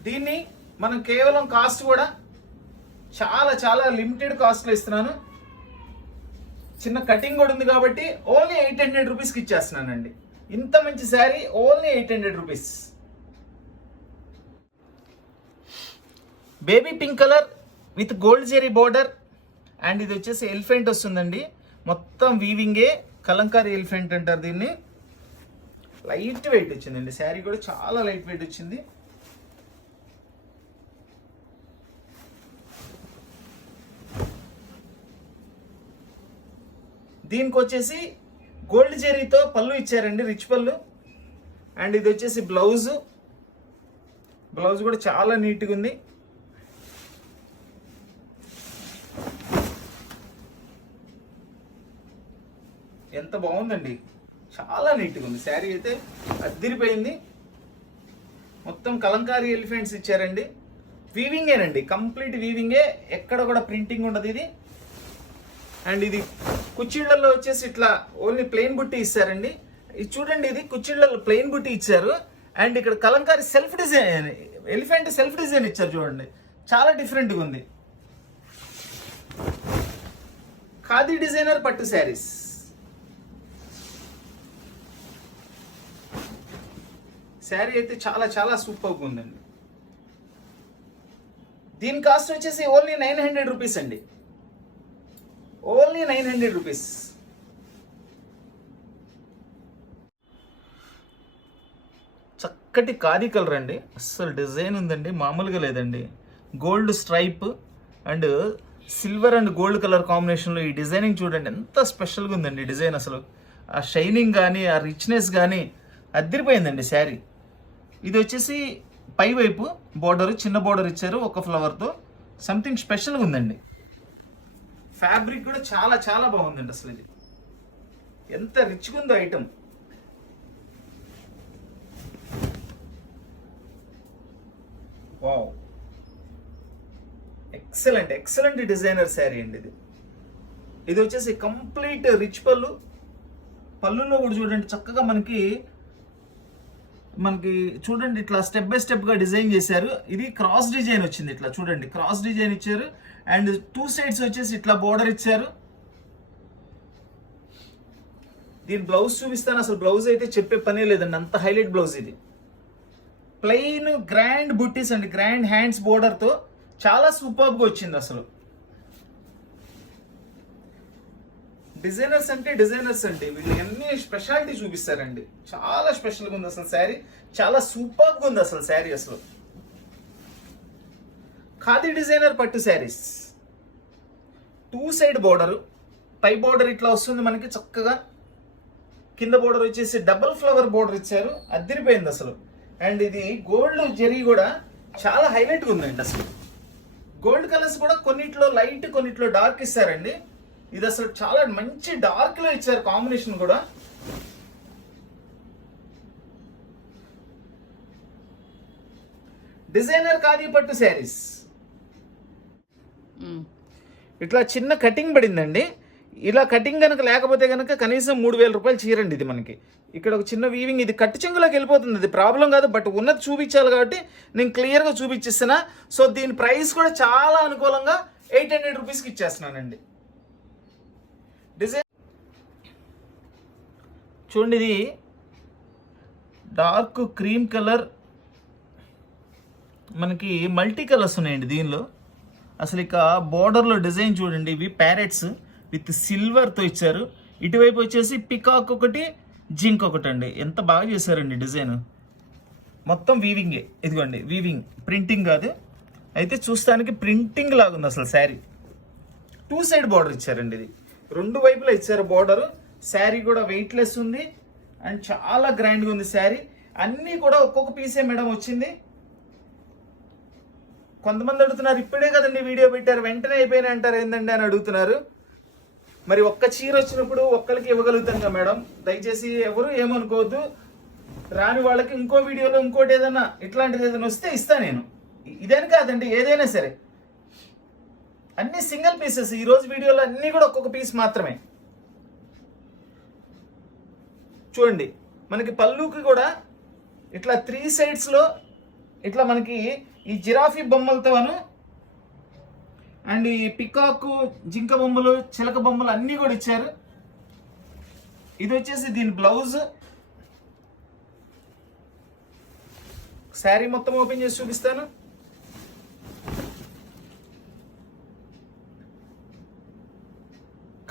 దీన్ని మనం కేవలం కాస్ట్ కూడా చాలా చాలా లిమిటెడ్ కాస్ట్లో ఇస్తున్నాను. చిన్న కటింగ్ కూడా ఉంది కాబట్టి ఓన్లీ 800 రూపీస్కి ఇచ్చేస్తున్నానండి. ఇంత మంచి sari only 800 rupees. Baby pink colour with gold zari border. And ఇది వచ్చేసి ఎలిఫెంట్ వస్తుందండి, మొత్తం వీవింగే, కలంకారీ ఎలిఫెంట్ అంటారు దీన్ని. లైట్ వెయిట్ వచ్చిందండి శారీ కూడా, చాలా లైట్ వెయిట్ వచ్చింది. దీనికి వచ్చేసి గోల్డ్ జెరీతో పళ్ళు ఇచ్చారండి, రిచ్ పళ్ళు. అండ్ ఇది వచ్చేసి బ్లౌజ్. బ్లౌజ్ కూడా చాలా నీట్గా ఉంది. ఎంత బాగుందండి, చాలా నీట్గా ఉంది శారీ అయితే, అద్దిరిపోయింది. మొత్తం కలంకారీ ఎలిఫెంట్స్ ఇచ్చారండి. వీవింగేనండి, కంప్లీట్ వీవింగే, ఎక్కడ కూడా ప్రింటింగ్ ఉండదు ఇది. అండ్ ఇది కుచ్చిళ్ళల్లో వచ్చేసి ఇట్లా ఓన్లీ ప్లెయిన్ బుట్టి ఇస్తారండి. ఇది చూడండి, ఇది కుచ్చిళ్ళల్లో ప్లెయిన్ బుట్టి ఇచ్చారు. అండ్ ఇక్కడ Kalamkari self design, elephant self design ఇచ్చారు చూడండి, చాలా డిఫరెంట్గా ఉంది. ఖాదీ డిజైనర్ పట్టు శారీస్. శారీ అయితే చాలా చాలా సూపర్గా ఉందండి. దీని కాస్ట్ వచ్చేసి ఓన్లీ 900 రూపీస్ అండి, ఓన్లీ 900 రూపీస్. చక్కటి ఖాదీ కలర్ అండి, అస్సలు డిజైన్ ఉందండి, మామూలుగా లేదండి. Gold stripe and silver and gold colour కాంబినేషన్లో ఈ డిజైనింగ్ చూడండి, ఎంత స్పెషల్గా ఉందండి డిజైన్. అసలు ఆ షైనింగ్ కానీ ఆ రిచ్నెస్ కానీ అదిరిపోయిందండి శారీ. ఇది వచ్చేసి పై వైపు బోర్డర్, చిన్న బోర్డర్ ఇచ్చారు ఒక ఫ్లవర్తో, సంథింగ్ స్పెషల్గా ఉందండి. ఫ్యాబ్రిక్ కూడా చాలా చాలా బాగుందండి. అసలు ఇది ఎంత రిచ్గా ఉందో item. Wow, excellent excellent designer sari అండి ఇది. ఇది వచ్చేసి కంప్లీట్ రిచ్ పళ్ళు. పళ్ళులో కూడా చూడండి చక్కగా మనకి చూడండి ఇట్లా స్టెప్ బై స్టెప్గా డిజైన్ చేశారు. ఇది క్రాస్ డిజైన్ వచ్చింది, ఇట్లా చూడండి క్రాస్ డిజైన్ ఇచ్చారు. అండ్ 2 సైడ్స్ వచ్చేసి ఇట్లా బోర్డర్ ఇచ్చారు. దీని బ్లౌజ్ చూపిస్తాను, అసలు బ్లౌజ్ అయితే చెప్పే పనే లేదండి, అంత హైలైట్ బ్లౌజ్ ఇది. ప్లెయిన్ గ్రాండ్ బుట్టీస్ అండి, గ్రాండ్ హ్యాండ్స్ బోర్డర్తో చాలా సూపర్గా వచ్చింది. అసలు డిజైనర్స్ అంటే డిజైనర్స్ అండి, వీళ్ళు అన్ని స్పెషాలిటీ చూపిస్తారండి. చాలా స్పెషల్గా ఉంది అసలు శారీ, చాలా సూపర్గా ఉంది అసలు శారీ. అసలు ఖాదీ డిజైనర్ పట్టు శారీస్. 2 సైడ్ బోర్డరు, పై బోర్డర్ ఇట్లా వస్తుంది మనకి చక్కగా, కింద బోర్డర్ వచ్చేసి డబుల్ ఫ్లవర్ బోర్డర్ ఇచ్చారు, అదిరిపోయింది అసలు. అండ్ ఇది గోల్డ్ జరీ కూడా చాలా హైలైట్గా ఉందండి. అసలు గోల్డ్ కలర్స్ కూడా కొన్నిట్లో లైట్ కొన్నిట్లో డార్క్ ఇస్తారండి. ఇది అసలు చాలా మంచి డార్క్ లో ఇచ్చారు కాంబినేషన్ కూడా. డిజైనర్ ఖాదీ పట్టు శారీస్. ఇట్లా చిన్న కటింగ్ పడిందండి. ఇలా కటింగ్ కనుక లేకపోతే కనుక కనీసం 3000 రూపాయలు చీరండి ఇది మనకి. ఇక్కడ ఒక చిన్న వీవింగ్, ఇది కట్టు చెంగులోకి వెళ్ళిపోతుంది, ఇది ప్రాబ్లం కాదు. బట్ ఉన్నది చూపించాలి కాబట్టి నేను క్లియర్గా చూపించేస్తున్నా. సో దీని ప్రైస్ కూడా చాలా అనుకూలంగా 800 రూపీస్కి ఇచ్చేస్తున్నానండి. డిజైన్ చూడండి, ఇది డార్క్ క్రీమ్ కలర్, మనకి మల్టీ కలర్స్ ఉన్నాయండి దీనిలో. అసలు ఇక బోర్డర్లో డిజైన్ చూడండి, ఇవి ప్యారెట్స్ విత్ సిల్వర్తో ఇచ్చారు. ఇటువైపు వచ్చేసి పికాక్ ఒకటి, జింక్ ఒకటి అండి. ఎంత బాగా చేశారండి డిజైన్. మొత్తం వీవింగే, ఇదిగోండి వీవింగ్, ప్రింటింగ్ కాదు. అయితే చూస్తానికి ప్రింటింగ్ లాగా ఉంది అసలు శారీ. 2 సైడ్ బోర్డర్ ఇచ్చారండి, ఇది 2 వైపులా ఇచ్చారు బోర్డర్. శారీ కూడా వెయిట్లెస్ ఉంది అండ్ చాలా గ్రాండ్గా ఉంది శారీ. అన్నీ కూడా ఒక్కొక్క పీసే మేడం వచ్చింది. కొంతమంది అడుగుతున్నారు, ఇప్పుడే కదండి వీడియో పెట్టారు వెంటనే అయిపోయినా అంటారు ఏంటండి అని అడుగుతున్నారు. మరి ఒక్క చీర వచ్చినప్పుడు ఒక్కరికి ఇవ్వగలుగుతాం కదా మేడం, దయచేసి ఎవరు ఏమనుకోవద్దు. రాని వాళ్ళకి ఇంకో వీడియోలో ఇంకోటి ఏదైనా ఇట్లాంటిది ఏదైనా వస్తే ఇస్తా నేను. ఇదేని కాదండి, ఏదైనా సరే అన్ని సింగిల్ పీసెస్. ఈరోజు వీడియోలో అన్నీ కూడా ఒక్కొక్క పీస్ మాత్రమే. చూడండి మనకి పళ్ళుకి కూడా ఇట్లా 3 సైడ్స్లో ఇట్లా మనకి ఈ జిరాఫీ బొమ్మలతోను అండ్ ఈ పికాకు, జింక బొమ్మలు, చిలక బొమ్మలు అన్నీ కూడా ఇచ్చారు. ఇది వచ్చేసి దీని బ్లౌజ్. శారీ మొత్తం ఓపెన్ చేసి చూపిస్తాను.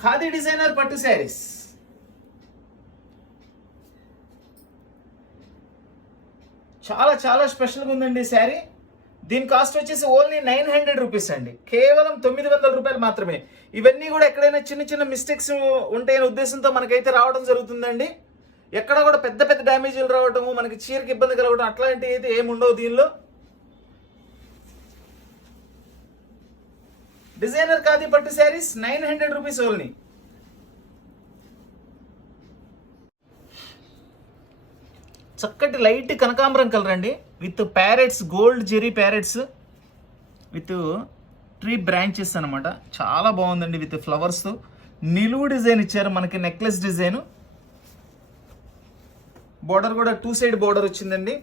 ఖాదీ డిజైనర్ పట్టు శారీస్. చాలా చాలా స్పెషల్గా ఉందండి శారీ. దీని కాస్ట్ వచ్చేసి ఓన్లీ 900 రూపీస్ అండి, కేవలం 900 రూపాయలు మాత్రమే. ఇవన్నీ కూడా ఎక్కడైనా చిన్న చిన్న మిస్టేక్స్ ఉంటాయనే ఉద్దేశంతో మనకైతే రావడం జరుగుతుందండి. ఎక్కడ కూడా పెద్ద పెద్ద డ్యామేజీలు రావడము, మనకి చీరకి ఇబ్బంది కలగడం అట్లాంటివి అయితే ఏమి ఉండవు దీనిలో. డిజైనర్ ఖాదీ పట్టు శారీస్ 900 రూపీస్ ఓన్లీ. చక్కటి లైట్ కనకాంబరం కలర్ అండి, with parrots, gold zari parrots with tree branches అనమాట. చాలా బాగుందండి, విత్ ఫ్లవర్స్. నిలువు డిజైన్ ఇచ్చారు మనకి, నెక్లెస్ డిజైన్. బోర్డర్ కూడా 2 సైడ్ బోర్డర్ వచ్చిందండి.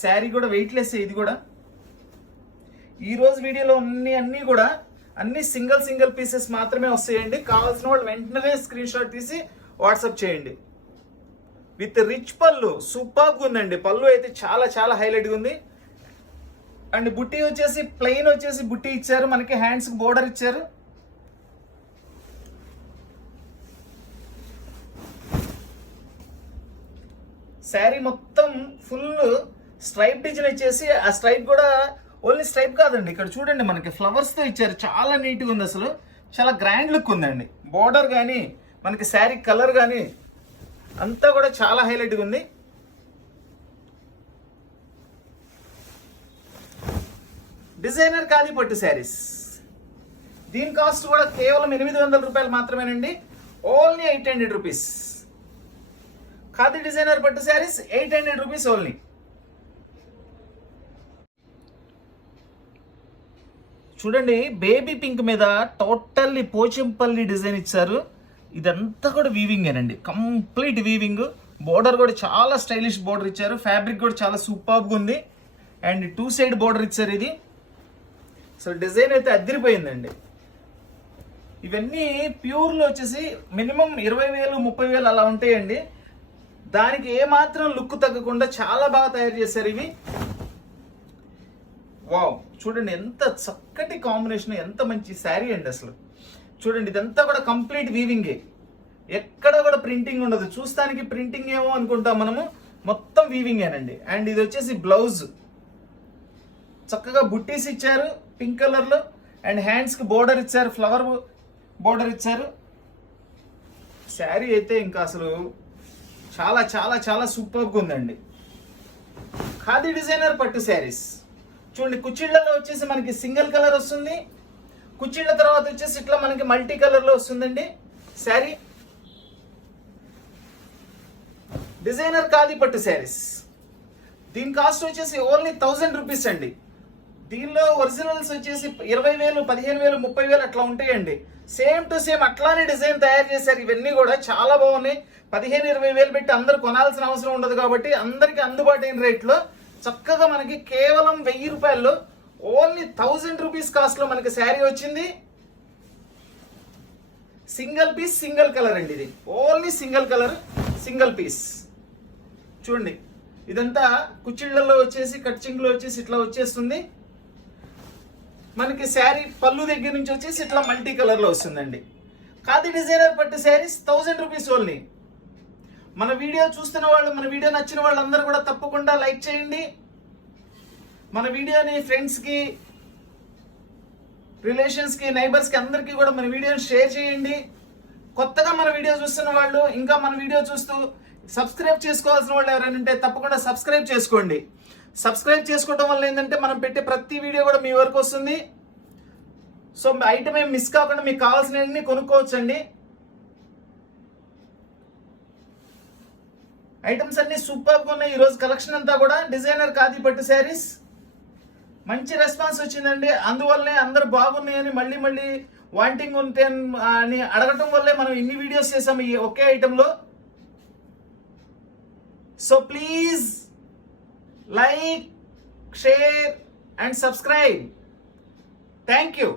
శారీ కూడా వెయిట్లెస్. ఇది కూడా ఈరోజు వీడియోలో అన్నీ కూడా అన్ని సింగిల్ పీసెస్ మాత్రమే వస్తాయండి. కావాల్సిన వాళ్ళు వెంటనే స్క్రీన్ షాట్ తీసి వాట్సాప్ చేయండి. విత్ రిచ్ పళ్ళు, సూపర్గా ఉందండి. పళ్ళు అయితే చాలా హైలైట్గా ఉంది. అండ్ బుట్టి వచ్చేసి ప్లెయిన్ వచ్చేసి బుట్టి ఇచ్చారు మనకి, హ్యాండ్స్కి బోర్డర్ ఇచ్చారు. శారీ మొత్తం ఫుల్ స్ట్రైప్ డిజైన్ ఇచ్చేసి, ఆ స్ట్రైప్ కూడా ఓన్లీ స్ట్రైప్ కాదండి, ఇక్కడ చూడండి మనకి ఫ్లవర్స్తో ఇచ్చారు. చాలా నీట్గా ఉంది, అసలు చాలా గ్రాండ్ లుక్ ఉందండి. బోర్డర్ కానీ మనకి శారీ కలర్ కానీ అంతా కూడా చాలా హైలైట్గా ఉంది. డిజైనర్ ఖాదీ పట్టు శారీస్, దీని కాస్ట్ కూడా కేవలం 800 రూపాయలు మాత్రమేనండి. Only 800 rupees. ఖాదీ డిజైనర్ పట్టు శారీస్ 800 రూపీస్ ఓన్లీ. చూడండి, బేబీ పింక్ మీద టోటల్లీ పోచంపల్లి డిజైన్ ఇచ్చారు. ఇదంతా కూడా వీవింగేనండి, కంప్లీట్ వీవింగ్. బోర్డర్ కూడా చాలా స్టైలిష్ బోర్డర్ ఇచ్చారు. ఫ్యాబ్రిక్ కూడా చాలా సూపర్గా ఉంది. అండ్ 2 సైడ్ బోర్డర్ ఇచ్చారు. ఇది సో డిజైన్ అయితే అదిరిపోయిందండి. ఇవన్నీ ప్యూర్లో వచ్చేసి మినిమం 20,000 30,000 అలా ఉంటాయండి. దానికి ఏమాత్రం లుక్ తగ్గకుండా చాలా బాగా తయారు చేశారు ఇవి. వావ్, చూడండి ఎంత చక్కటి కాంబినేషన్, ఎంత మంచి శారీ అండి అసలు. చూడండి, ఇదంతా కూడా కంప్లీట్ వీవింగే, ఎక్కడ కూడా ప్రింటింగ్ ఉండదు. చూస్తానికి ప్రింటింగ్ ఏమో అనుకుంటాం మనము, మొత్తం వీవింగేనండి. అండ్ ఇది వచ్చేసి బ్లౌజ్, చక్కగా బుట్టీస్ ఇచ్చారు పింక్ కలర్లో. అండ్ హ్యాండ్స్కి బోర్డర్ ఇచ్చారు, ఫ్లవర్ బోర్డర్ ఇచ్చారు. శారీ అయితే ఇంకా అసలు చాలా సూపర్గా ఉందండి. ఖాదీ డిజైనర్ పట్టు శారీస్ చూడండి, కుచ్చిళ్ళలో వచ్చేసి మనకి సింగిల్ కలర్ వస్తుంది. కుచ్చిళ్ళ తర్వాత వచ్చేసి ఇట్లా మనకి మల్టీ కలర్లో వస్తుందండి శారీ. డిజైనర్ ఖాదీ పట్టు శారీస్, దీని కాస్ట్ వచ్చేసి ఓన్లీ 1000 రూపీస్ అండి. దీనిలో ఒరిజినల్స్ వచ్చేసి 20,000 15,000 30,000 అట్లా ఉంటాయండి. సేమ్ టు సేమ్ అట్లానే డిజైన్ తయారు చేశారు. ఇవన్నీ కూడా చాలా బాగున్నాయి. 15,000-20,000 పెట్టి అందరు కొనాల్సిన అవసరం ఉండదు కాబట్టి అందరికి అందుబాటైన రేట్లో చక్కగా మనకి కేవలం 1000 రూపాయల్లో ఓన్లీ 1000 రూపీస్ కాస్ట్ లో మనకి శారీ వచ్చింది. సింగిల్ పీస్ సింగిల్ కలర్ అండి, ఇది only single colour single piece. చూడండి, ఇదంతా కుచ్చిళ్ళలో వచ్చేసి కట్చింగ్లో వచ్చేసి ఇట్లా వచ్చేస్తుంది మనకి. శారీ పళ్ళు దగ్గర నుంచి వచ్చేసి ఇట్లా మల్టీ కలర్ లో వస్తుందండి. ఖాదీ డిజైనర్ పట్టు శారీస్ 1000 రూపీస్ ఓన్లీ. మన వీడియో చూస్తున్న వాళ్ళు, మన వీడియో నచ్చిన వాళ్ళందరూ కూడా తప్పకుండా లైక్ చేయండి. మన వీడియోని ఫ్రెండ్స్కి, రిలేషన్స్కి, నైబర్స్కి అందరికీ కూడా మన వీడియోని షేర్ చేయండి. కొత్తగా మన వీడియో చూస్తున్న వాళ్ళు, ఇంకా మన వీడియో చూస్తూ సబ్స్క్రైబ్ చేసుకోవాల్సిన వాళ్ళు ఎవరైనా ఉంటే తప్పకుండా సబ్స్క్రైబ్ చేసుకోండి. సబ్స్క్రైబ్ చేసుకోవడం వల్ల ఏంటంటే మనం పెట్టే ప్రతి వీడియో కూడా మీ వరకు వస్తుంది. సో ఐటమ్ ఏం మిస్ కాకుండా మీకు కావాల్సినవన్నీ కొనుక్కోవచ్చండి. ఐటమ్స్ అన్ని సూపర్గా ఉన్నాయి. ఈరోజు కలెక్షన్ అంతా కూడా డిజైనర్ ఖాదీ పట్టు శారీస్. మంచి రెస్పాన్స్ వచ్చిందండి. అందువల్లనే అందరు బాగున్నాయని మళ్ళీ వాంటింగ్ ఉంటే అని అడగటం వల్లే మనం ఇన్ని వీడియోస్ చేసాము ఈ ఒకే ఐటెంలో. So please like, share and subscribe. Thank you.